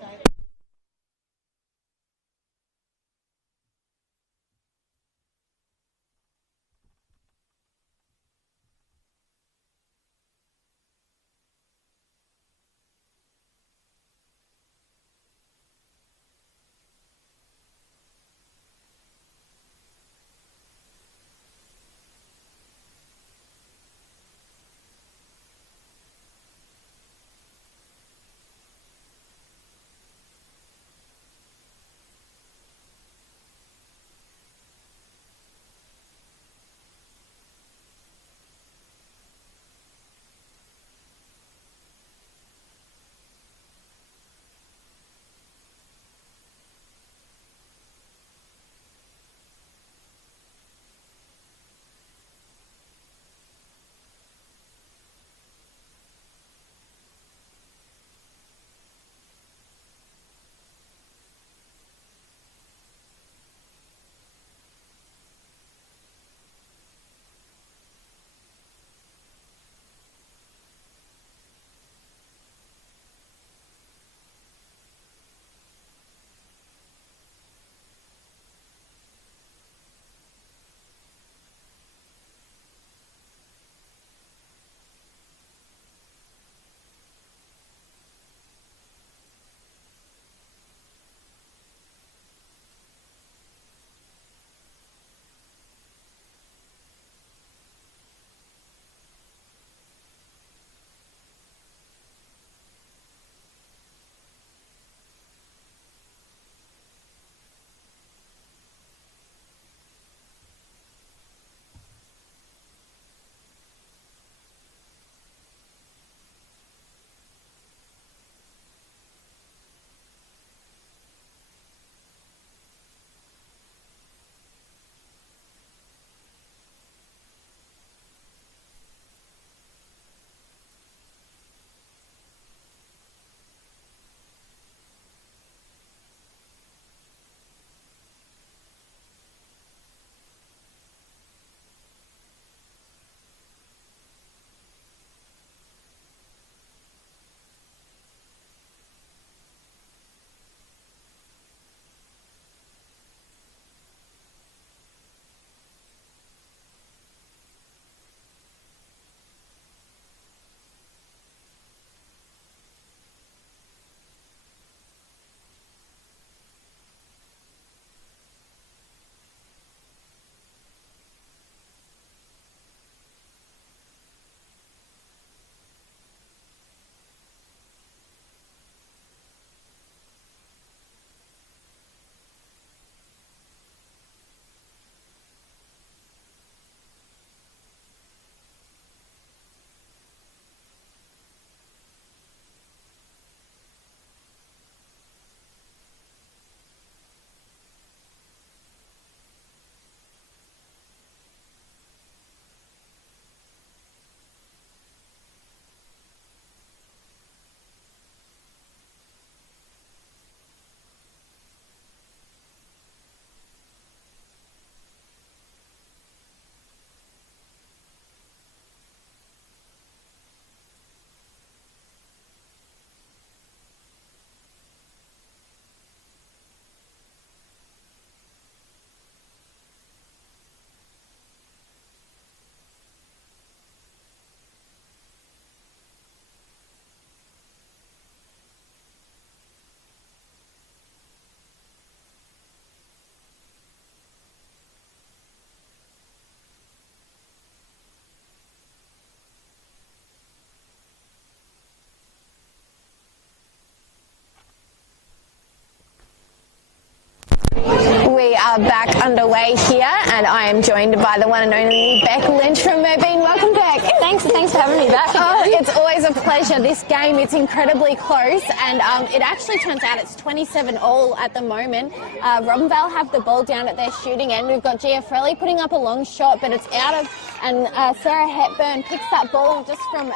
We are back underway here, and I am joined by the one and only Beck Lynch from Merbein. Welcome, Beck. Thanks for having me back. It's always a pleasure. This game, it's incredibly close, and it actually turns out it's 27-all at the moment. Robinvale have the ball down at their shooting end. We've got Giafrelli putting up a long shot, but it's out of, and Sarah Hepburn picks that ball just from,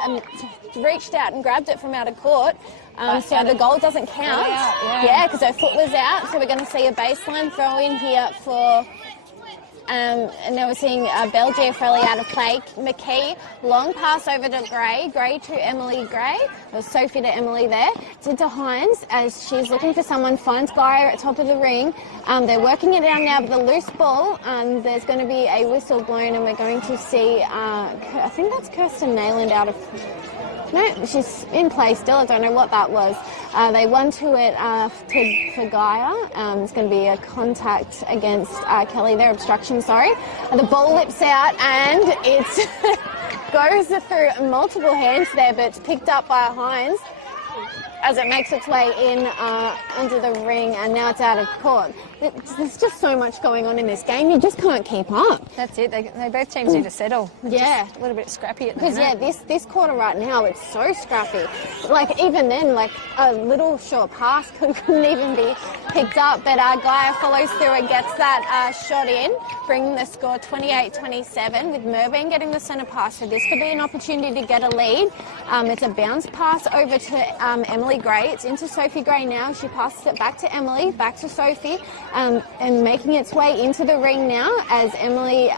reached out and grabbed it from out of court. So the goal doesn't count. Yeah, because her foot was out. So we're going to see a baseline throw in here for... and now we're seeing Belle Giafrelli out of play. McKee, long pass over to Gray. Gray to Emily Gray. Or Sophie to Emily there. It's into Hines as she's looking for someone. Finds Gaia at top of the ring. They're working it down now with the loose ball. There's going to be a whistle blown and we're going to see, I think that's Kirsten Nayland out of... No, she's in play still. I don't know what that was. They won to it for Gaia. It's going to be a contact against Kelly. Their obstruction, sorry. The ball lips out and it goes through multiple hands there, but it's picked up by Hines as it makes its way in under the ring, and now it's out of court. There's just so much going on in this game, you just can't keep up. That's it, they both teams need to settle. Yeah. Just a little bit scrappy at the because, moment. yeah, this quarter right now, it's so scrappy. Like, even then, like, a little short pass couldn't even be picked up, but Gaia follows through and gets that shot in, bringing the score 28-27, with Merbein getting the centre pass, so this could be an opportunity to get a lead. It's a bounce pass over to Emily Gray. It's into Sophie Gray now. She passes it back to Emily, back to Sophie, and making its way into the ring now as Emily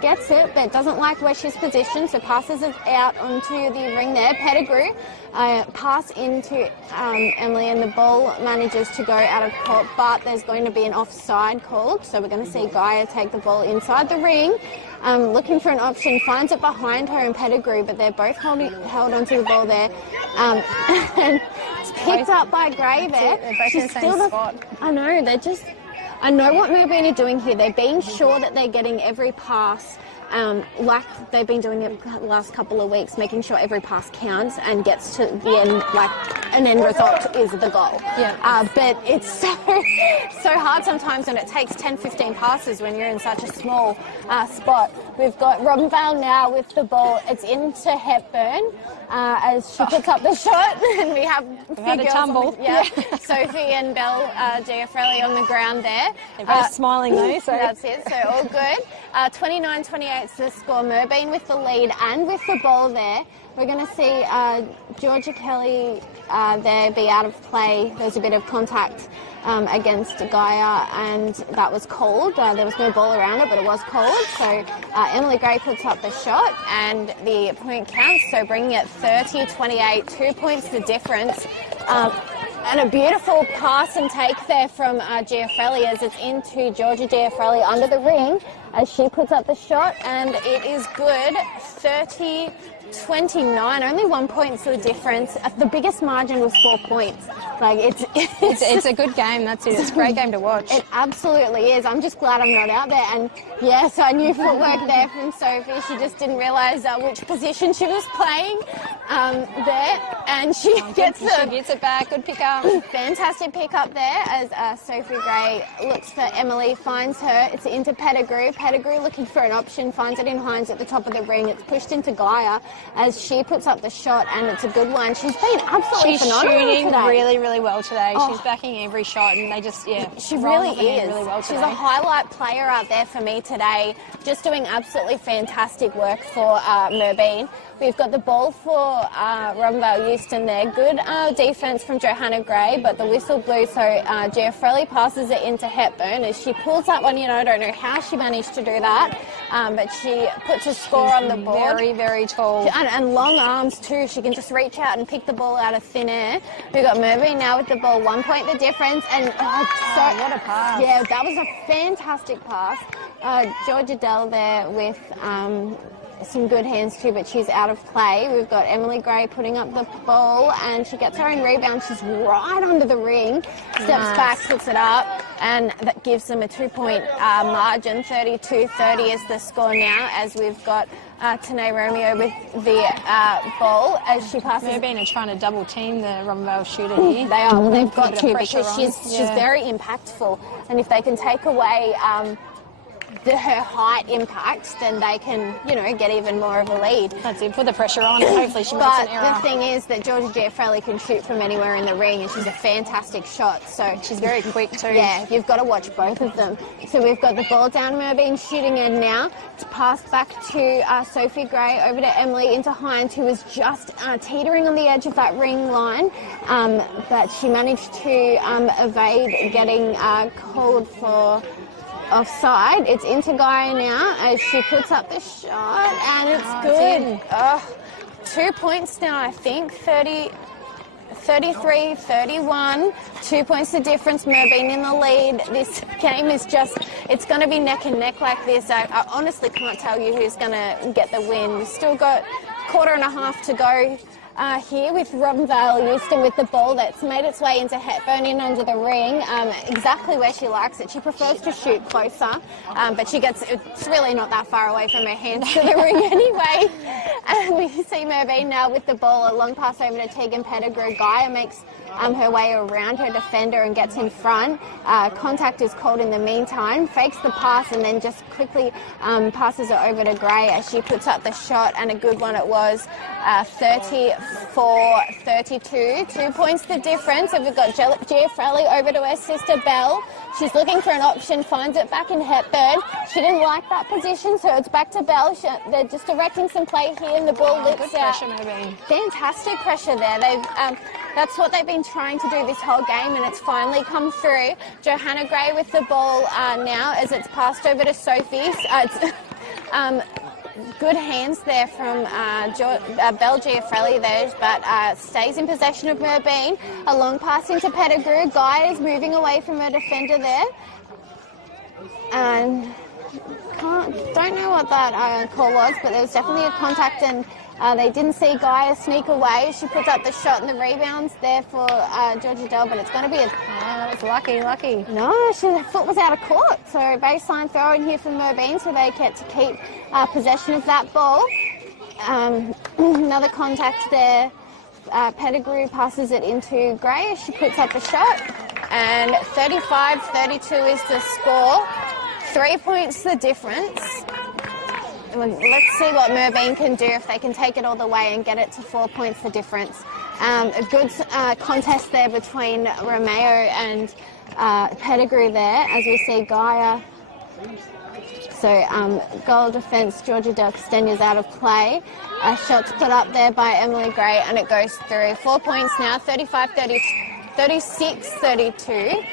gets it, but doesn't like where she's positioned, so passes it out onto the ring there. Pettigrew pass into Emily, and the ball manages to go out of court, but there's going to be an offside called, so we're going to see Gaia take the ball inside the ring. Looking for an option, finds it behind her and Pettigrew, but they're both held onto the ball there. And it's picked up by Gray there. They're both in the same spot. I know, I know what Merbein are doing here. They're being sure that they're getting every pass like they've been doing it the last couple of weeks, making sure every pass counts and gets to the end, like an end result is the goal. Yeah. But it's so hard sometimes, and it takes 10-15 passes when you're in such a small spot. We've got Robinvale now with the ball. It's into Hepburn as she puts up the shot, and we have a tumble. Sophie and Belle Giafrelli on the ground there. They're both smiling though, so that's it. So all good. 29-28 is the score. Merbein with the lead and with the ball there. We're going to see Georgia Kelly there be out of play. There's a bit of contact against Gaia, and that was called. There was no ball around it, but it was called. So Emily Gray puts up the shot, and the point counts. So bringing it 30-28, 2 points the difference. And a beautiful pass and take there from Giafrelli as it's into Georgia Giafrelli under the ring as she puts up the shot, and it is good. 30-29, only 1 point the difference. The biggest margin was 4 points. Like it's a good game. That's it. It's a great game to watch. It absolutely is. I'm just glad I'm not out there. And yes, I knew footwork there from Sophie. She just didn't realise which position she was playing there, and she gets it back. Good pick up. Fantastic pick up there as Sophie Gray looks for Emily, finds her. It's into Pettigrew. Pettigrew looking for an option, finds it in Hines at the top of the ring. It's pushed into Gaia as she puts up the shot, and it's a good one. She's been absolutely phenomenal shooting today. really well today. She's backing every shot, and they just, she really is. Really well today. She's a highlight player out there for me today, just doing absolutely fantastic work for Merbein. We've got the ball for Robinvale Euston there. Good defence from Johanna Gray, but the whistle blew, so Giafrelli passes it into Hepburn as she pulls that one in. I don't know how she managed to do that, but she puts a score on the board. Very, very tall. And long arms too. She can just reach out and pick the ball out of thin air. We've got Merbein now with the ball, 1 point the difference. And what a pass. Yeah, that was a fantastic pass. Georgia Dell there with some good hands too, but she's out of play. We've got Emily Gray putting up the ball, and she gets her own rebound. She's right under the ring, steps back, puts it up, and that gives them a 2 point margin. 32-30 is the score now, as we've got Tanae Romeo with the ball as she passes. Merbein are trying to double team the Robinvale shooter here. They are. Well, they've got to, because she's very impactful, and if they can take away her height impact, then they can, get even more of a lead. That's it. Put the pressure on. And hopefully she makes But an error. the thing is that Georgia Giafrelli can shoot from anywhere in the ring, and she's a fantastic shot. So She's very quick too. yeah, you've got to watch both of them. So we've got the ball down Merbein shooting end now. It's passed back to Sophie Gray, over to Emily, into Hines, who was just teetering on the edge of that ring line, but she managed to evade getting called for offside. It's into Gaia now as she puts up the shot, and it's good. 2 points now, I think. 33-31. 2 points the difference. Merbein in the lead. This game is it's going to be neck and neck like this. I honestly can't tell you who's going to get the win. We've still got quarter and a half to go here with Robinvale Euston with the ball that's made its way into Hepburn in under the ring, exactly where she likes it. She prefers to shoot closer, but it's really not that far away from her hands to the ring anyway. And we see Merbein now with the ball, a long pass over to Tegan Pettigrew. Gaia makes her way around her defender and gets in front. Contact is called in the meantime, fakes the pass and then just quickly passes it over to Gray as she puts up the shot, and a good one it was. 34-32, 2 points the difference. And we've got Giafrelli over to her sister Belle. She's looking for an option, finds it back in Hepburn. She didn't like that position, so it's back to Belle. They're just directing some play here, and the ball looks out. Fantastic pressure there. That's what they've been trying to do this whole game, and it's finally come through. Johanna Gray with the ball now as it's passed over to Sophie. Good hands there from Belle Giafrelli there, but stays in possession of Merbein. A long pass into Pettigrew. Guy is moving away from her defender there. And don't know what that call was, but there was definitely a contact, and they didn't see Gaia sneak away. She puts up the shot, and the rebounds there for Georgia Dell, but it's going to be that was lucky. No, her foot was out of court. So baseline throw in here from Merbein, so they get to keep possession of that ball. Another contact there. Pettigrew passes it into Gray as she puts up the shot, and 35-32 is the score. 3 points the difference. Let's see what Merbein can do if they can take it all the way and get it to 4 points the difference. A good contest there between Romeo and Pettigrew there, as we see Gaia. So goal defence, Georgia Del Castaña's out of play. Shots put up there by Emily Gray, and it goes through. 4 points now, 36-32.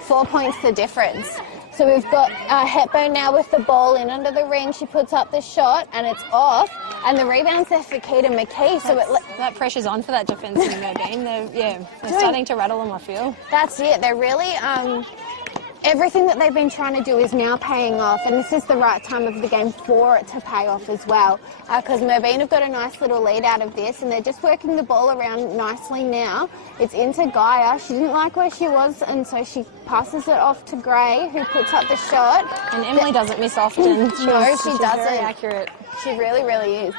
4 points the difference. So we've got Hepburn now with the ball in under the ring. She puts up the shot, and it's off. And the rebound's there for Keita McKee. So that pressure's on for that defence in Merbein. They're starting to rattle them, I feel. That's it. They're really... everything that they've been trying to do is now paying off, and this is the right time of the game for it to pay off as well, because Merbein have got a nice little lead out of this, and they're just working the ball around nicely now. It's into Gaia. She didn't like where she was, and so she passes it off to Gray, who puts up the shot. And Emily doesn't miss often. She doesn't. Very accurate. She really, really is.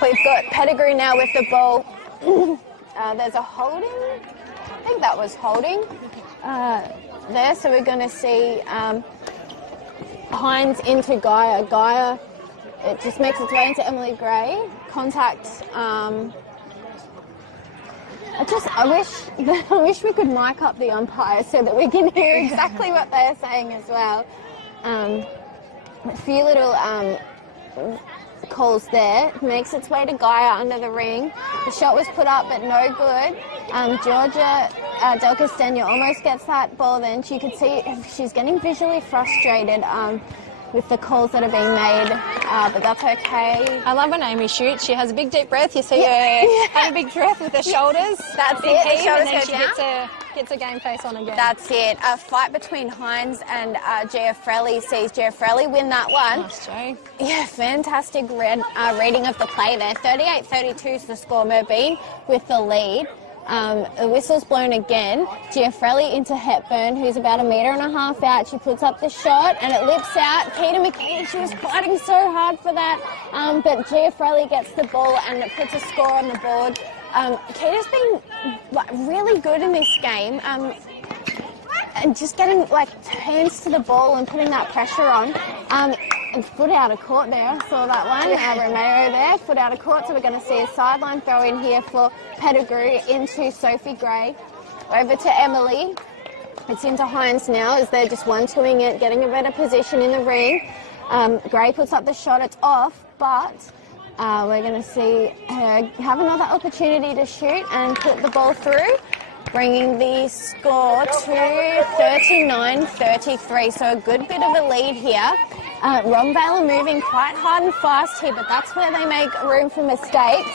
We've got Pettigrew now with the ball. There's a holding. I think that was holding. There, so we're going to see Hines into Gaia. Gaia, it just makes its way into Emily Gray. Contact. I wish we could mic up the umpire so that we can hear exactly what they're saying as well. A few little calls there. Makes its way to Gaia under the ring. The shot was put up, but no good. Georgia Del Castaña almost gets that ball then. You could see she's getting visually frustrated with the calls that are being made, but that's okay. I love when Amy shoots. She has a big deep breath. You see her have a big breath with her shoulders. That's it. The shoulders and then go she down. gets a game face on again. That's it. A fight between Hines and Giafrelli sees Giafrelli win that one. Nice, Joe. Yeah, fantastic reading of the play there. 38-32 is the score. Merbein with the lead. The whistle's blown again. Giafrelli into Hepburn, who's about 1.5 meters out. She puts up the shot, and it lips out. Keita McKee, she was fighting so hard for that, but Giafrelli gets the ball, and it puts a score on the board. Keita's been really good in this game. and just getting like hands to the ball and putting that pressure on. And foot out of court there. I saw that one. Romeo there, foot out of court. So we're going to see a sideline throw in here for Pettigrew into Sophie Gray. Over to Emily. It's into Hines now as they're just 1-2ing it, getting a better position in the ring. Gray puts up the shot. It's off, but we're going to see her have another opportunity to shoot and put the ball through, bringing the score to 39-33. So a good bit of a lead here. Robinvale are moving quite hard and fast here, but that's where they make room for mistakes.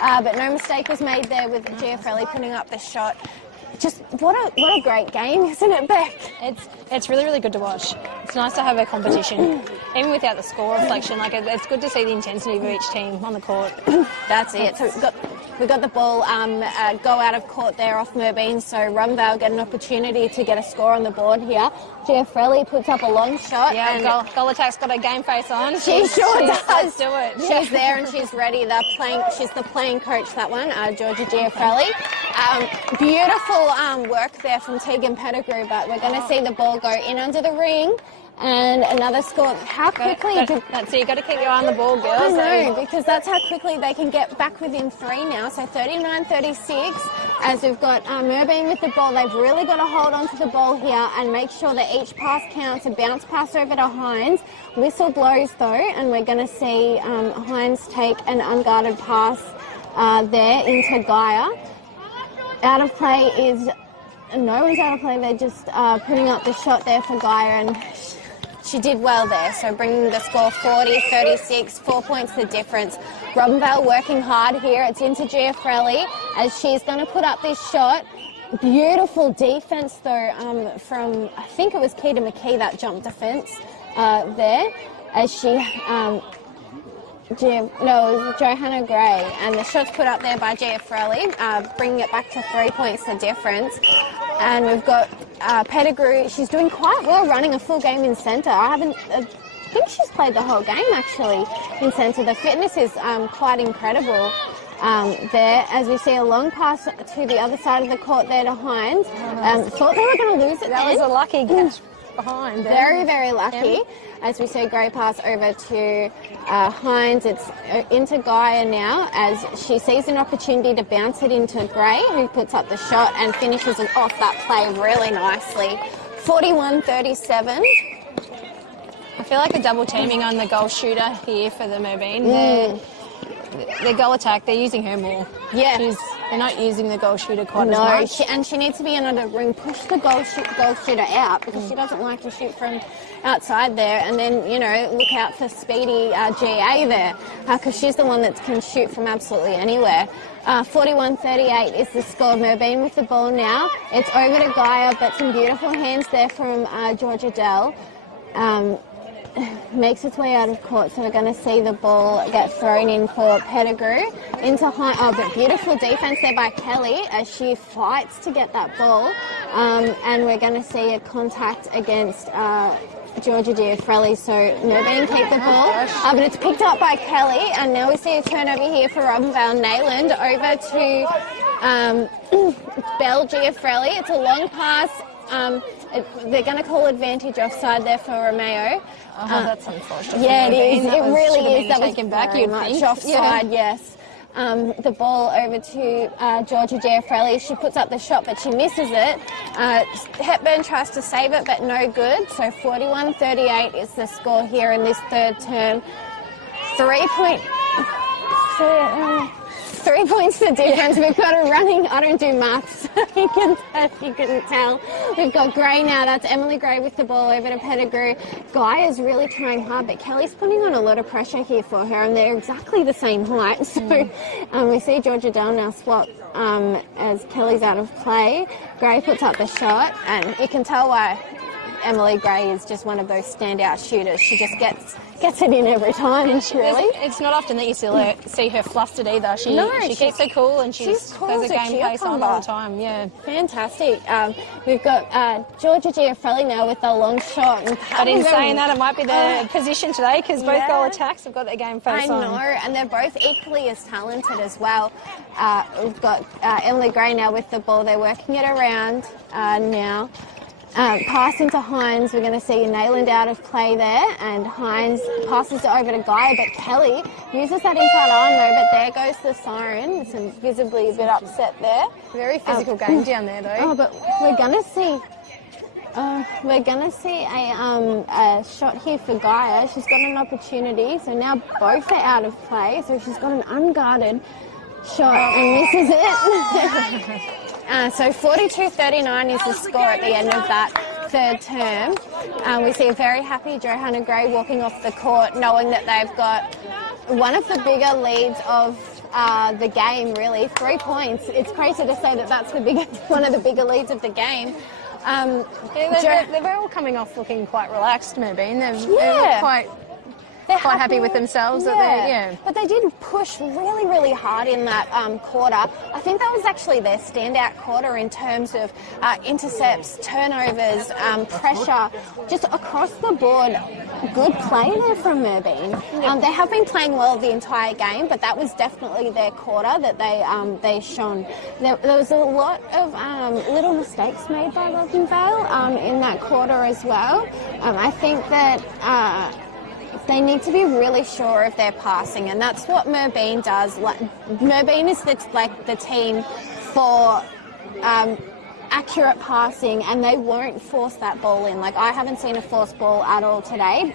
But no mistake was made there with Giafrelli putting up the shot. Just what a great game, isn't it, Beck? It's really, really good to watch. It's nice to have a competition, even without the score reflection. Like it's good to see the intensity of each team on the court. That's it. So we got the ball go out of court there off Merbein, so Robinvale get an opportunity to get a score on the board here. Giafrelli puts up a long shot. Yeah, and goal attack's got a game face on. She sure does. Let's do it. She's there and she's ready. She's the playing coach, that one, Georgia Giafrelli. Beautiful work there from Tegan Pettigrew, but we're going to see the ball go in under the ring. And another score. How quickly... That's it. You've got to keep your eye on the ball, girls. I know, because that's how quickly they can get back within 3 now. So 39-36, as we've got Merbein with the ball. They've really got to hold on to the ball here and make sure that each pass counts. A bounce pass over to Hines. Whistle blows, though, and we're going to see Hines take an unguarded pass there into Gaia. Out of play is... No one's out of play. They're just putting up the shot there for Gaia, and she did well there. So bringing the score 40-36, 4 points the difference. Robinvale working hard here. It's into Giafrelli as she's going to put up this shot. Beautiful defence though from, I think it was Keita McKee, that jump defence there, as she... it was Johanna Gray, and the shot's put up there by Giafrelli, bringing it back to 3 points the difference. And we've got Pettigrew. She's doing quite well running a full game in centre. I think she's played the whole game actually in centre. The fitness is quite incredible there, as we see a long pass to the other side of the court there to Hines. Thought they were going to lose it. That was a lucky catch behind. Very, very lucky. As we see Gray pass over to Hines. It's into Gaia now as she sees an opportunity to bounce it into Gray, who puts up the shot and finishes it off that play really nicely. 41-37. I feel like a double teaming on the goal shooter here for the Merbein. The goal attack, they're using her more. Yeah. They're not using the goal shooter quite as much. And she needs to be under the ring, push the goal shooter out, because she doesn't like to shoot from outside there. And then, look out for speedy GA there, because she's the one that can shoot from absolutely anywhere. 41-38 is the score. Merbein with the ball now. It's over to Gaia, but some beautiful hands there from Georgia Dell. Makes its way out of court, so we're going to see the ball get thrown in for Pettigrew into high. Oh, but beautiful defense there by Kelly as she fights to get that ball, and we're going to see a contact against Georgia Giafrelli. So Merbein keep the ball, but it's picked up by Kelly, and now we see a turnover here for Robinvale. Nayland over to Belle Giafrelli. It's a long pass. They're going to call advantage offside there for Romeo. Oh, that's unfortunate. Yeah, it is. It really is. That was taken back. Very much offside, yes. The ball over to Georgia Giafrelli. She puts up the shot, but she misses it. Hepburn tries to save it, but no good. So 41-38 is the score here in this third term. 3 points the difference. We've got a running, I don't do maths, you couldn't tell. We've got Gray now, that's Emily Gray with the ball over to Pettigrew. Guy is really trying hard, but Kelly's putting on a lot of pressure here for her, and they're exactly the same height. So we see Georgia Dell now swap as Kelly's out of play. Gray puts up the shot, and you can tell why Emily Gray is just one of those standout shooters. She just gets it in every time, really. It's not often that you see her flustered either. She keeps it cool, and she's cool has a as a game face on all the cucumber. time. Yeah. Fantastic. We've got Georgia Giafrelli now with the long shot. But in saying that, it might be the position today, because both goal attacks have got their game face on. I know, and they're both equally as talented as well. We've got Emily Gray now with the ball. They're working it around now. Pass into Hines. We're going to see Nayland out of play there, and Hines passes it over to Guy, but Kelly uses that inside arm though, but there goes the siren. It's visibly a bit upset there. Very physical game down there though. Oh, but we're going to see a shot here for Gaia. She's got an opportunity, so now both are out of play, so she's got an unguarded shot and misses it. So 42-39 is the score at the end of that third term. We see a very happy Johanna Gray walking off the court, knowing that they've got one of the bigger leads of the game, really. 3 points. It's crazy to say that that's one of the bigger leads of the game. They're all coming off looking quite relaxed, Merbein. They're quite happy with themselves. But they did push really, really hard in that quarter. I think that was actually their standout quarter in terms of intercepts, turnovers, pressure, just across the board. Good play there from Merbein. They have been playing well the entire game, but that was definitely their quarter that they shone. There was a lot of little mistakes made by Robinvale in that quarter as well. I think that they need to be really sure of their passing, and that's what Merbein does. Merbein is the team for accurate passing, and they won't force that ball in. Like, I haven't seen a forced ball at all today.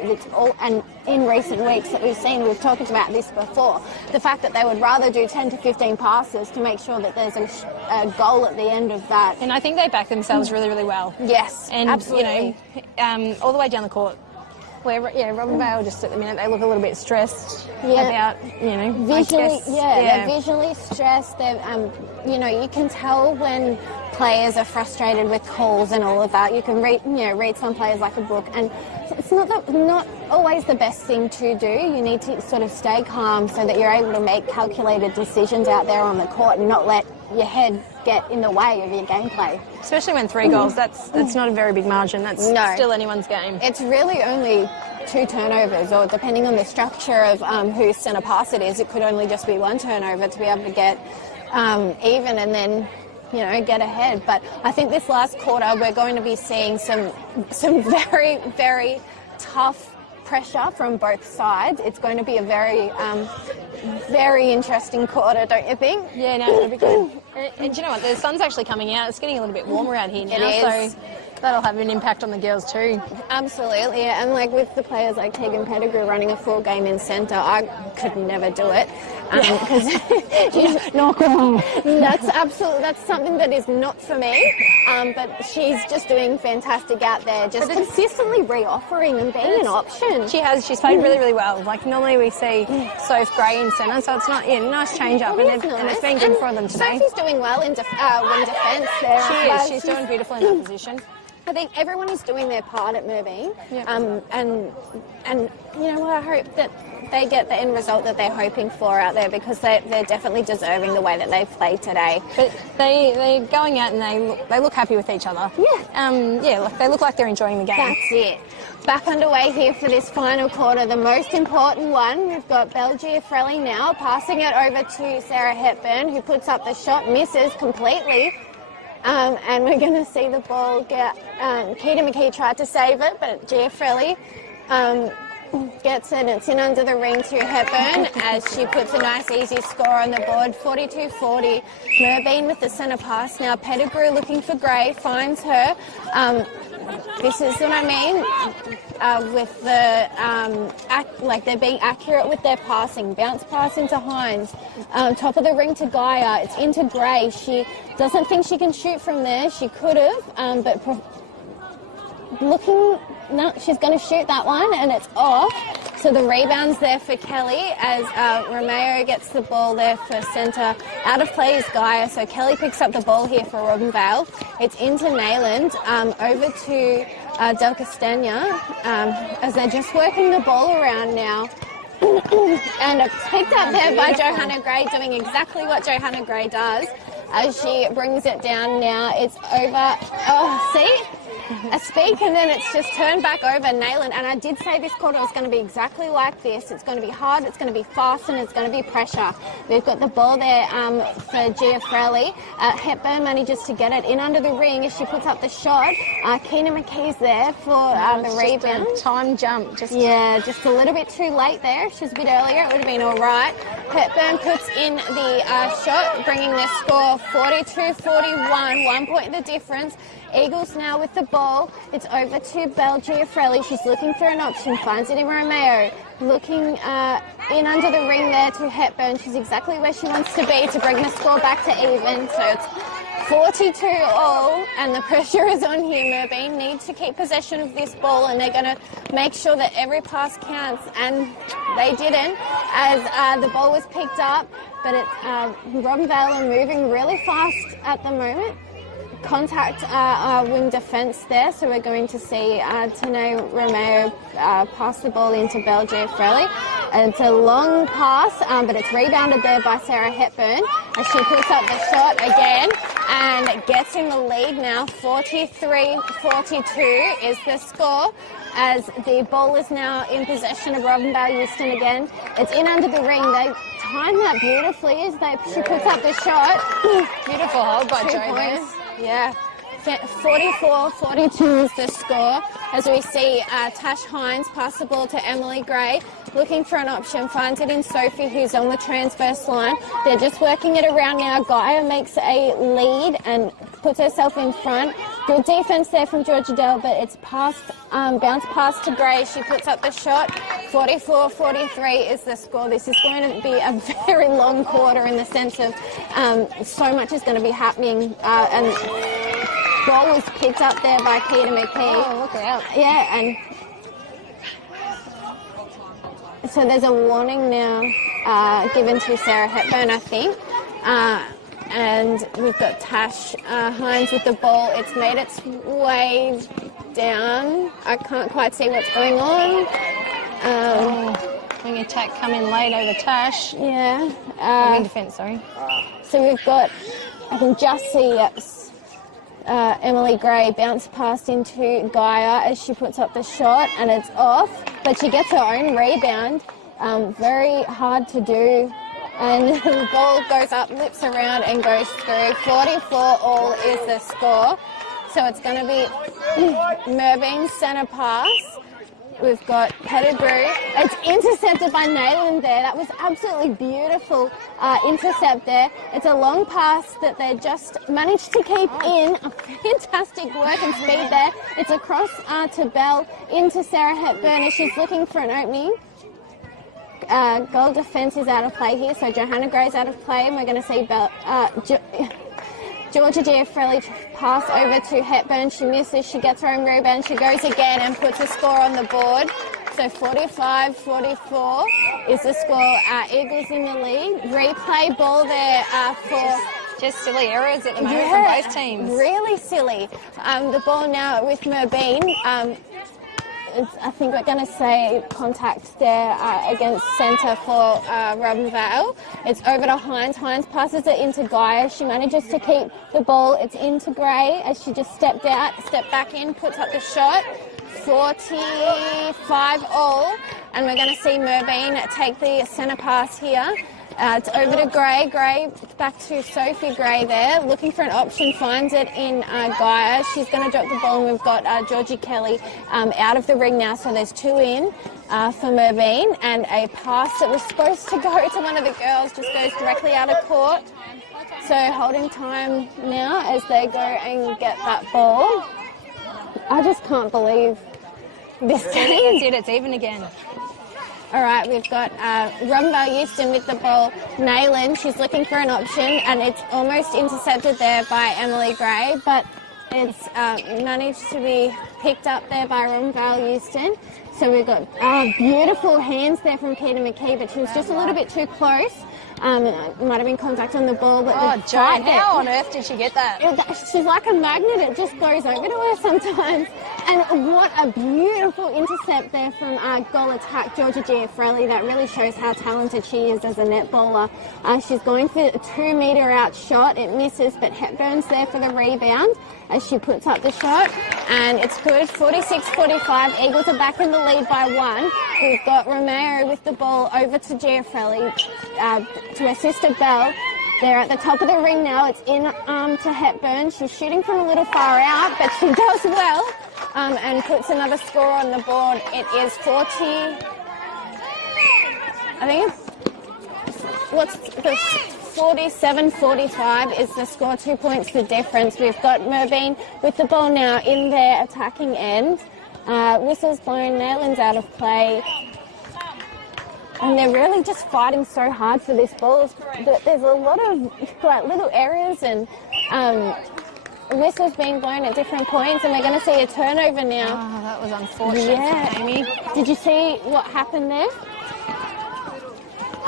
And in recent weeks that we've seen, we've talked about this before, the fact that they would rather do 10 to 15 passes to make sure that there's a goal at the end of that. And I think they back themselves really, really well. Yes, and absolutely. All the way down the court. Where Robinvale just at the minute they look a little bit stressed about visually. They're visually stressed. They're you can tell when players are frustrated with calls and all of that. You can read some players like a book, and it's not always the best thing to do. You need to sort of stay calm so that you're able to make calculated decisions out there on the court and not let your head get in the way of your gameplay. Especially when 3 goals, that's not a very big margin. That's still anyone's game. It's really only 2 turnovers, or depending on the structure of whose centre pass it is, it could only just be 1 turnover to be able to get even and then get ahead. But I think this last quarter we're going to be seeing some very, very tough pressure from both sides. It's going to be a very very interesting quarter, don't you think? Yeah, no, it'll be good. And do you know what? The sun's actually coming out. It's getting a little bit warmer out here now. It is. So that'll have an impact on the girls too. Absolutely, and with the players like Tegan Pettigrew running a full game in centre, I could never do it. Because that's something that is not for me. But she's just doing fantastic out there, just consistently re-offering and being an option. She's played really, really well. Like, normally we see Soph Gray in centre, so it's not nice change up, and it's been good for them today. Sophie's doing well in defence there. She is. She's doing beautifully in that position. I think everyone is doing their part at Merbein, and you know what, I hope that they get the end result that they're hoping for out there, because they're definitely deserving the way that they've played today. But they're going out and they look happy with each other. Yeah. They look like they're enjoying the game. That's it. Back underway here for this final quarter, the most important one. We've got Belgia Frelly now passing it over to Sarah Hepburn, who puts up the shot, misses completely. And we're going to see the ball get... Keita McKee tried to save it, but Giafrelli gets it. It's in under the ring to Hepburn as she puts a nice easy score on the board, 42-40. Merbein with the centre pass now. Pettigrew looking for Gray, finds her. This is what I mean with the they're being accurate with their passing. Bounce pass into Hines, top of the ring to Gaia. It's into Gray. She doesn't think she can shoot from there. She could have, but no, she's going to shoot that one, and it's off. So the rebound's there for Kelly as Romeo gets the ball there for centre. Out of play is Gaia, so Kelly picks up the ball here for Robinvale. It's into Nayland, over to Del Castagna, as they're just working the ball around now. And it's picked up there by Johanna Gray, doing exactly what Johanna Gray does as she brings it down now. It's over. Oh, see? a speak, and then it's just turned back over. Nayland, and I did say this quarter was going to be exactly like this. It's going to be hard, it's going to be fast, and it's going to be pressure. We've got the ball there for Giafrelli. Hepburn manages to get it in under the ring as she puts up the shot. Keena McKee's there for the rebound. Time jump. Just a little bit too late there. If she was a bit earlier, it would have been all right. Hepburn puts in the shot, bringing their score 42-41, 1 point the difference. Eagles now with the ball. It's over to Belle Giafrelli. She's looking for an option, finds it in Romeo. Looking in under the ring there to Hepburn. She's exactly where she wants to be to bring the score back to even. So it's 42-all, and the pressure is on here. Merbein needs to keep possession of this ball, and they're going to make sure that every pass counts, and they didn't, as the ball was picked up, but it's Robinvale are moving really fast at the moment. Contact wing defence there, so we're going to see Tane Romeo pass the ball into Belle Giafrelli. It's a long pass, but it's rebounded there by Sarah Hepburn as she puts up the shot again and gets in the lead now. 43-42 is the score, as the ball is now in possession of Robinvale Euston again. It's in under the ring. They time that beautifully as she puts up the shot. beautiful hold by Jo there. Yeah, 44-42 is the score, as we see Tash Hines pass the ball to Emily Gray, looking for an option, finds it in Sophie, who's on the transverse line. They're just working it around now. Gaia makes a lead and puts herself in front. Good defence there from Georgia Dell, but it's passed, bounce pass to Gray. She puts up the shot. 44-43 is the score. This is going to be a very long quarter in the sense of so much is going to be happening. And ball was picked up there by Keena McKee. Oh, look out. Yeah, and so there's a warning now given to Sarah Hepburn, I think. And we've got Tash Hines with the ball. It's made its way down. I can't quite see what's going on. Wing attack coming late over Tash. Yeah. Wing defence, sorry. So we've got, I can just see Emily Gray bounce past into Gaia as she puts up the shot, and it's off, but she gets her own rebound. Very hard to do. And the ball goes up, lips around and goes through. 44-all is the score. So it's going to be Merbein centre pass. We've got Pettigrew. It's intercepted by Nayland there. That was absolutely beautiful intercept there. It's a long pass that they just managed to keep in. Fantastic work and speed there. It's across to Belle into Sarah Hepburn as she's looking for an opening. Goal defence is out of play here, so Johanna Gray's out of play, and we're going to see Georgia Giafrelli pass over to Hepburn. She misses, she gets her own rebound, she goes again and puts a score on the board. So 45-44 is the score. Eagles in the lead. Replay ball there for... Just silly errors at the moment from both teams. Really silly. The ball now with Merbein. I think we're going to say contact there against centre for Robinvale. It's over to Hines. Hines passes it into Gaia. She manages to keep the ball. It's into Gray as she just stepped back in, puts up the shot. 45-all. And we're going to see Merbein take the centre pass here. It's over to Gray. Gray back to Sophie Gray there, looking for an option, finds it in Gaia. She's going to drop the ball, and we've got Georgie Kelly out of the ring now, so there's two in for Merbein, and a pass that was supposed to go to one of the girls just goes directly out of court. So holding time now as they go and get that ball. I just can't believe this team. It's even again. All right, we've got Robinvale Euston with the ball. Nayland, she's looking for an option, and it's almost intercepted there by Emily Gray, but it's managed to be picked up there by Robinvale Euston. So we've got beautiful hands there from Keena McKee, but she was just a little bit too close. Might have been contact on the ball. But Joan, how on earth did she get that? She's like a magnet. It just goes over to her sometimes. And what a beautiful intercept there from goal attack, Georgia Giafrelli. That really shows how talented she is as a netballer. She's going for a 2 metre out shot. It misses, but Hepburn's there for the rebound. as she puts up the shot, and it's good. 46-45. Eagles are back in the lead by 1. We've got Romeo with the ball over to Giafrelli to assist a Bell. They're at the top of the ring now. It's in to Hepburn. She's shooting from a little far out, but she does well and puts another score on the board. It is 47-45 is the score, 2 points the difference. We've got Merbein with the ball now in their attacking end. Whistles blown, Nayland's out of play. And they're really just fighting so hard for this ball. There's a lot of little areas and whistles being blown at different points, and we're going to see a turnover now. Oh, that was unfortunate for Amy. Did you see what happened there?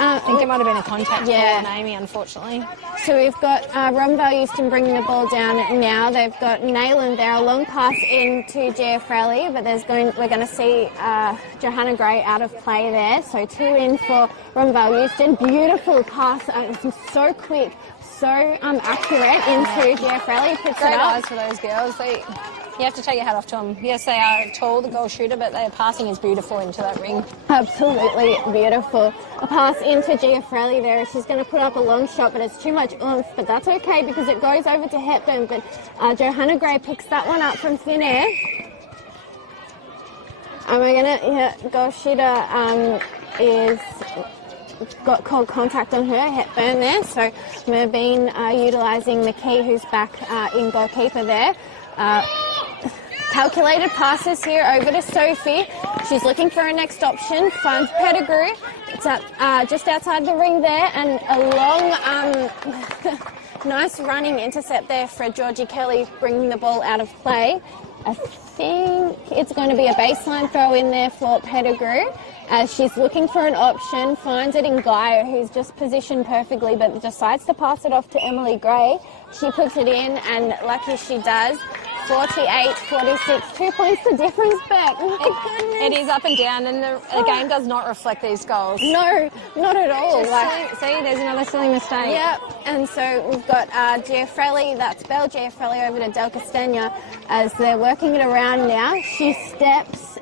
I think it might have been a contact call on Amy, unfortunately. So we've got Robinvale Euston bringing the ball down now. They've got Nayland there, a long pass into Giafrelli, but we're going to see Johanna Gray out of play there. So 2 in for Robinvale Euston. Beautiful pass, so quick, so accurate into Giafrelli. Puts Great it up. eyes for those girls. You have to take your hat off to them. Yes, they are tall, the goal shooter, but their passing is beautiful into that ring. Absolutely beautiful. A pass into Giafrelli there. She's going to put up a long shot, but it's too much oomph. But that's okay because it goes over to Hepburn. But Johanna Gray picks that one up from thin air. And we're going to, goal shooter got called contact on her, Hepburn there. So Merbein utilising McKee, who's back in goalkeeper there. Calculated passes here over to Sophie. She's looking for her next option. Finds Pettigrew. It's just outside the ring there, and a long, nice running intercept there for Georgie Kelly, bringing the ball out of play. I think it's going to be a baseline throw in there for Pettigrew as she's looking for an option. Finds it in Gaia, who's just positioned perfectly, but decides to pass it off to Emily Gray. She puts it in, and lucky she does. 48-46, 2 points the difference back. It is up and down, and the game does not reflect these goals. No, not at all. See, there's another silly mistake. Yep, and so we've got Giafrelli, that's Belle Giafrelli over to Del Castagna as they're working it around now. She steps,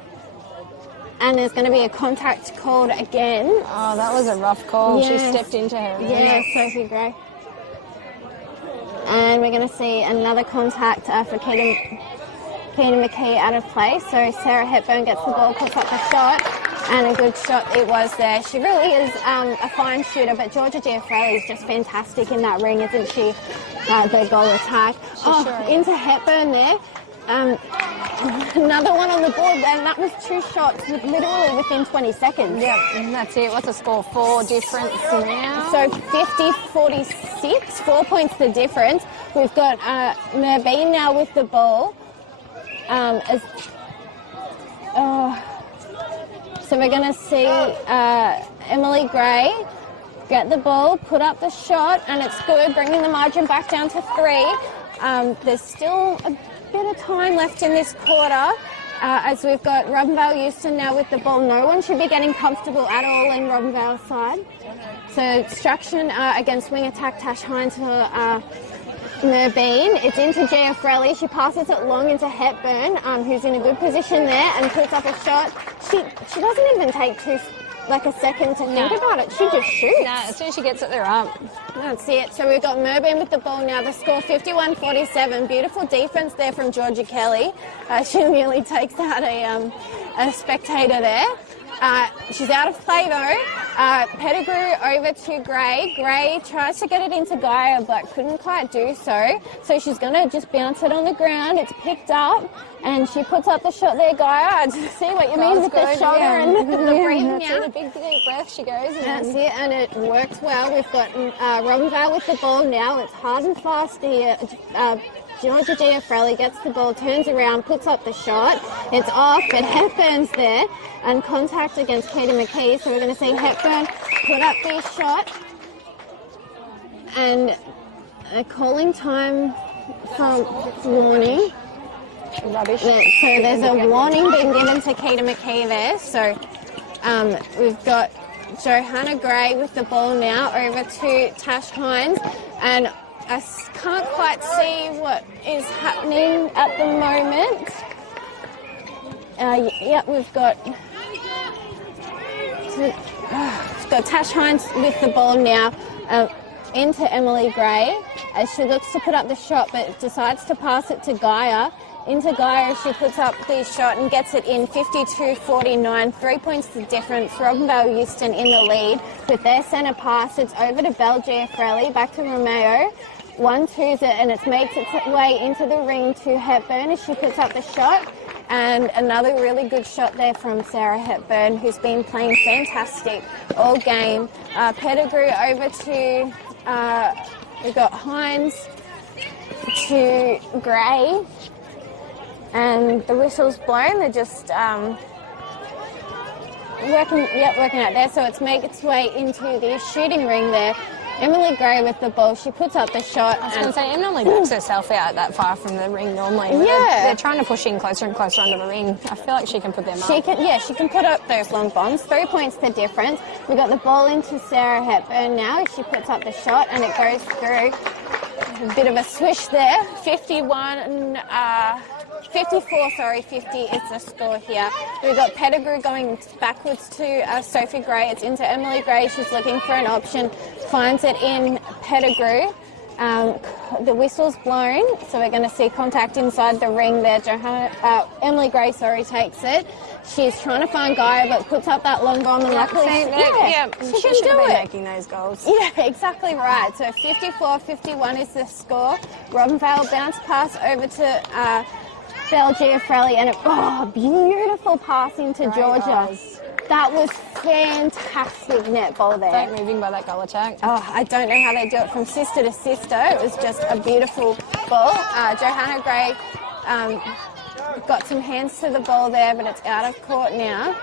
and there's going to be a contact called again. Oh, that was a rough call. Yes. She stepped into her. Yeah, Sophie Gray. And we're going to see another contact for Keita McKee out of play. So Sarah Hepburn gets the ball, puts up the shot, and a good shot it was there. She really is a fine shooter, but Georgia Giafrelli is just fantastic in that ring, isn't she? The goal attack. Into Hepburn there. Another one on the board, and that was 2 shots literally within 20 seconds. Yeah, and that's it. What's the score? 4 difference now. So 50-46, 4 points the difference. We've got Merbein now with the ball. So we're going to see Emily Gray get the ball, put up the shot, and it's good, bringing the margin back down to 3. There's still a bit of time left in this quarter as we've got Robinvale Euston now with the ball. No one should be getting comfortable at all in Robinvale's side. So obstruction against wing attack Tash Hines for Merbein. It's into Giafrelli. She passes it long into Hepburn, who's in a good position there and puts up a shot. She doesn't even take a second to think about it. She just shoots. No, as soon as she gets it, they're up. That's it. So we've got Merbein with the ball now. The score 51-47. Beautiful defence there from Georgia Kelly. She nearly takes out a spectator there. She's out of play though. Pettigrew over to Gray. Gray tries to get it into Gaia but couldn't quite do so. So she's going to just bounce it on the ground. It's picked up and she puts up the shot there, Gaia. I just see what you mean with the shoulder and the breathing out. A big deep breath she goes. That's it, and it works well. We've got Robinvale with the ball now. It's hard and fast here. Georgia Giafrelli gets the ball, turns around, puts up the shot. It's off, but Hepburn's there, and contact against Keita McKee. So we're going to see Hepburn put up the shot, and a calling time for warning. Rubbish. Yeah, so there's a warning being given to Keita McKee there. So we've got Johanna Gray with the ball now over to Tash Hines, and can't quite see what is happening at the moment. We've got Tash Hines with the ball now into Emily Gray as she looks to put up the shot but decides to pass it to Gaia. Into Gaia, she puts up the shot and gets it in 52-49. 3 points the difference. Robinvale Euston in the lead with their centre pass. It's over to Belgiafrelli, back to Romeo. 1-2's it, and it makes its way into the ring to Hepburn as she puts up the shot. And another really good shot there from Sarah Hepburn, who's been playing fantastic all game. Pettigrew over to, we've got Hines to Gray. And the whistle's blown. They're just working out there. So it's made its way into the shooting ring there. Emily Gray with the ball. She puts up the shot. I was going to say, Emily backs herself out that far from the ring normally. They're trying to push in closer and closer under the ring. I feel like she can put them up. She can put up those long bombs. 3 points the difference. We got the ball into Sarah Hepburn now. She puts up the shot and it goes through. A bit of a swish there. 50 is the score here. We've got Pettigrew going backwards to Sophie Gray. It's into Emily Gray. She's looking for an option. Finds it in Pettigrew. The whistle's blown, so we're going to see contact inside the ring there. Emily Gray, takes it. She's trying to find Gaia, but puts up that long bomb and luckily she should have been making those goals. Yeah, exactly right. So 54-51 is the score. Robinvale bounce pass over to Belgiafrelli, and beautiful pass into Georgia. That was fantastic netball there. Great moving by that goal attack. I don't know how they do it from sister to sister. It was just a beautiful ball. Johanna Gray got some hands to the ball there, but it's out of court now.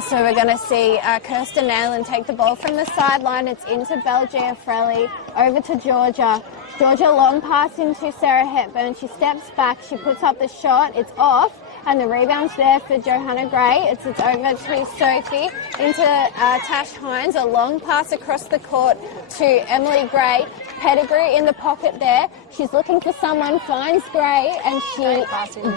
So we're going to see Kirsten Nayland take the ball from the sideline. It's into Belgiafrelli, over to Georgia. Georgia long pass into Sarah Hepburn. She steps back. She puts up the shot. It's off. And the rebound's there for Johanna Gray. It's over to Sophie, into Tash Hines. A long pass across the court to Emily Gray. Pettigrew in the pocket there. She's looking for someone, finds Gray, and Great passing.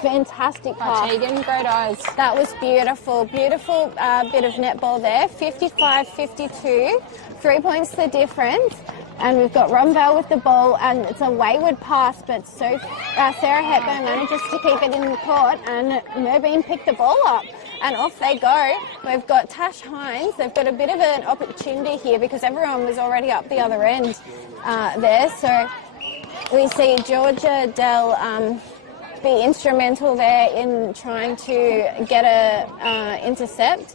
Fantastic pass. Tegan, great eyes. That was beautiful. Beautiful bit of netball there. 55-52. 3 points the difference. And we've got Robinvale with the ball, and it's a wayward pass, but Sarah Hepburn manages to keep it in the court, and Merbein picked the ball up, and off they go. We've got Tash Hines. They've got a bit of an opportunity here because everyone was already up the other end there. So we see Georgia Dell be instrumental there in trying to get a intercept.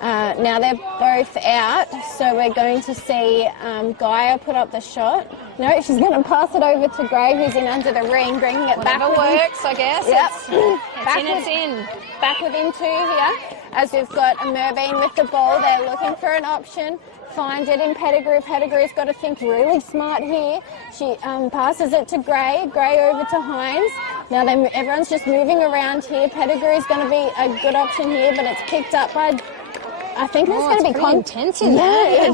Now they're both out, so we're going to see Gaia put up the shot. No, she's going to pass it over to Gray, who's in under the ring, bringing it back. Whatever works, I guess. Yep. It's in. Back within two here, as we've got Merbein with the ball. They're looking for an option. Find it in Pettigrew. Pettigrew's got to think really smart here. She passes it to Gray. Gray over to Hines. Now everyone's just moving around here. Pettigrew's going to be a good option here, but it's picked up by... I think there's going to be intense in there.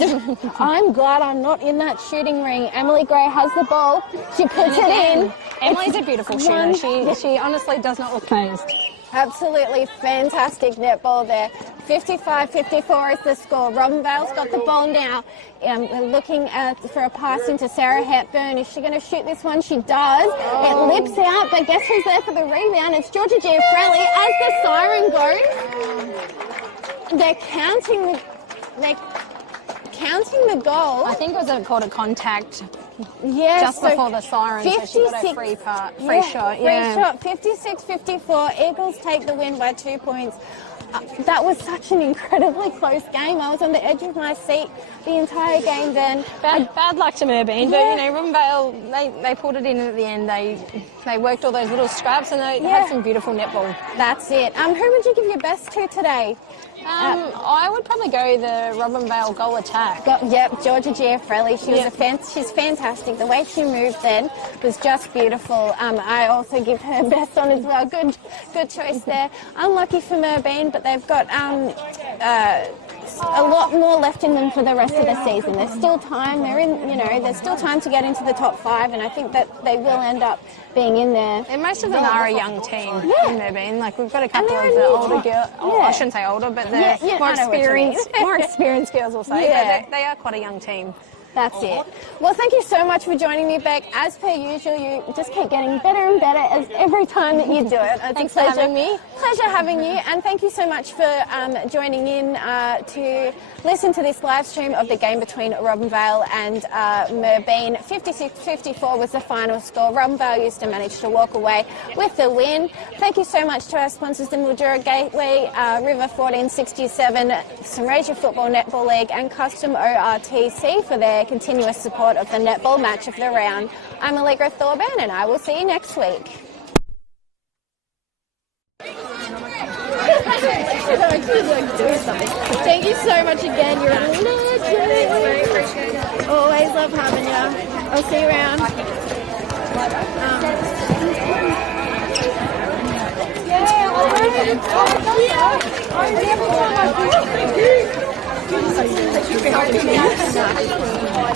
I'm glad I'm not in that shooting ring. Emily Gray has the ball. She puts it in. Emily's a beautiful shooter. She honestly does not look phased. Absolutely fantastic netball there. 55-54 is the score. Robinvale's got the ball now. We're looking for a pass into Sarah Hepburn. Is she going to shoot this one? She does. It lips out, but guess who's there for the rebound? It's Georgia Giafrelli. As the siren goes, they're counting the goal. I think it was called a contact. Yes, just before the siren, so she got a free shot. Free shot. 56-54. Eagles take the win by 2 points. That was such an incredibly close game. I was on the edge of my seat the entire game then. Bad luck to Merbein, but Robinvale, they pulled it in at the end. They worked all those little scraps and they had some beautiful netball. That's it. Who would you give your best to today? I would probably go the Robinvale goal attack. Georgia Giafrelli. She's fantastic. The way she moved then was just beautiful. I also give her best on as well. Good choice there. Unlucky for Merbein, but they've got there's a lot more left in them for the rest of the season. There's still time. There's still time to get into the top 5, and I think that they will end up being in there. And most of them are a young team in Merbein. Like, we've got a couple of they're the new. older girls. Oh, I shouldn't say older, but the more experienced girls will say. Yeah. But they are quite a young team. That's it. Well, thank you so much for joining me, Beck. As per usual, you just keep getting better and better as every time that you do it. It's Thanks a pleasure for having me. Pleasure having you, and thank you so much for joining in to listen to this live stream of the game between Robinvale and Merbein. 56-54 was the final score. Robinvale used to manage to walk away with the win. Thank you so much to our sponsors, the Mildura Gateway, River 1467, Sunraysia Football Netball League, and Custom ORTC for their continuous support of the netball match of the round. I'm Allegra Thorburn, and I will see you next week. Thank you so much again. You're a legend. Always love having you. I'll see you around. Yeah.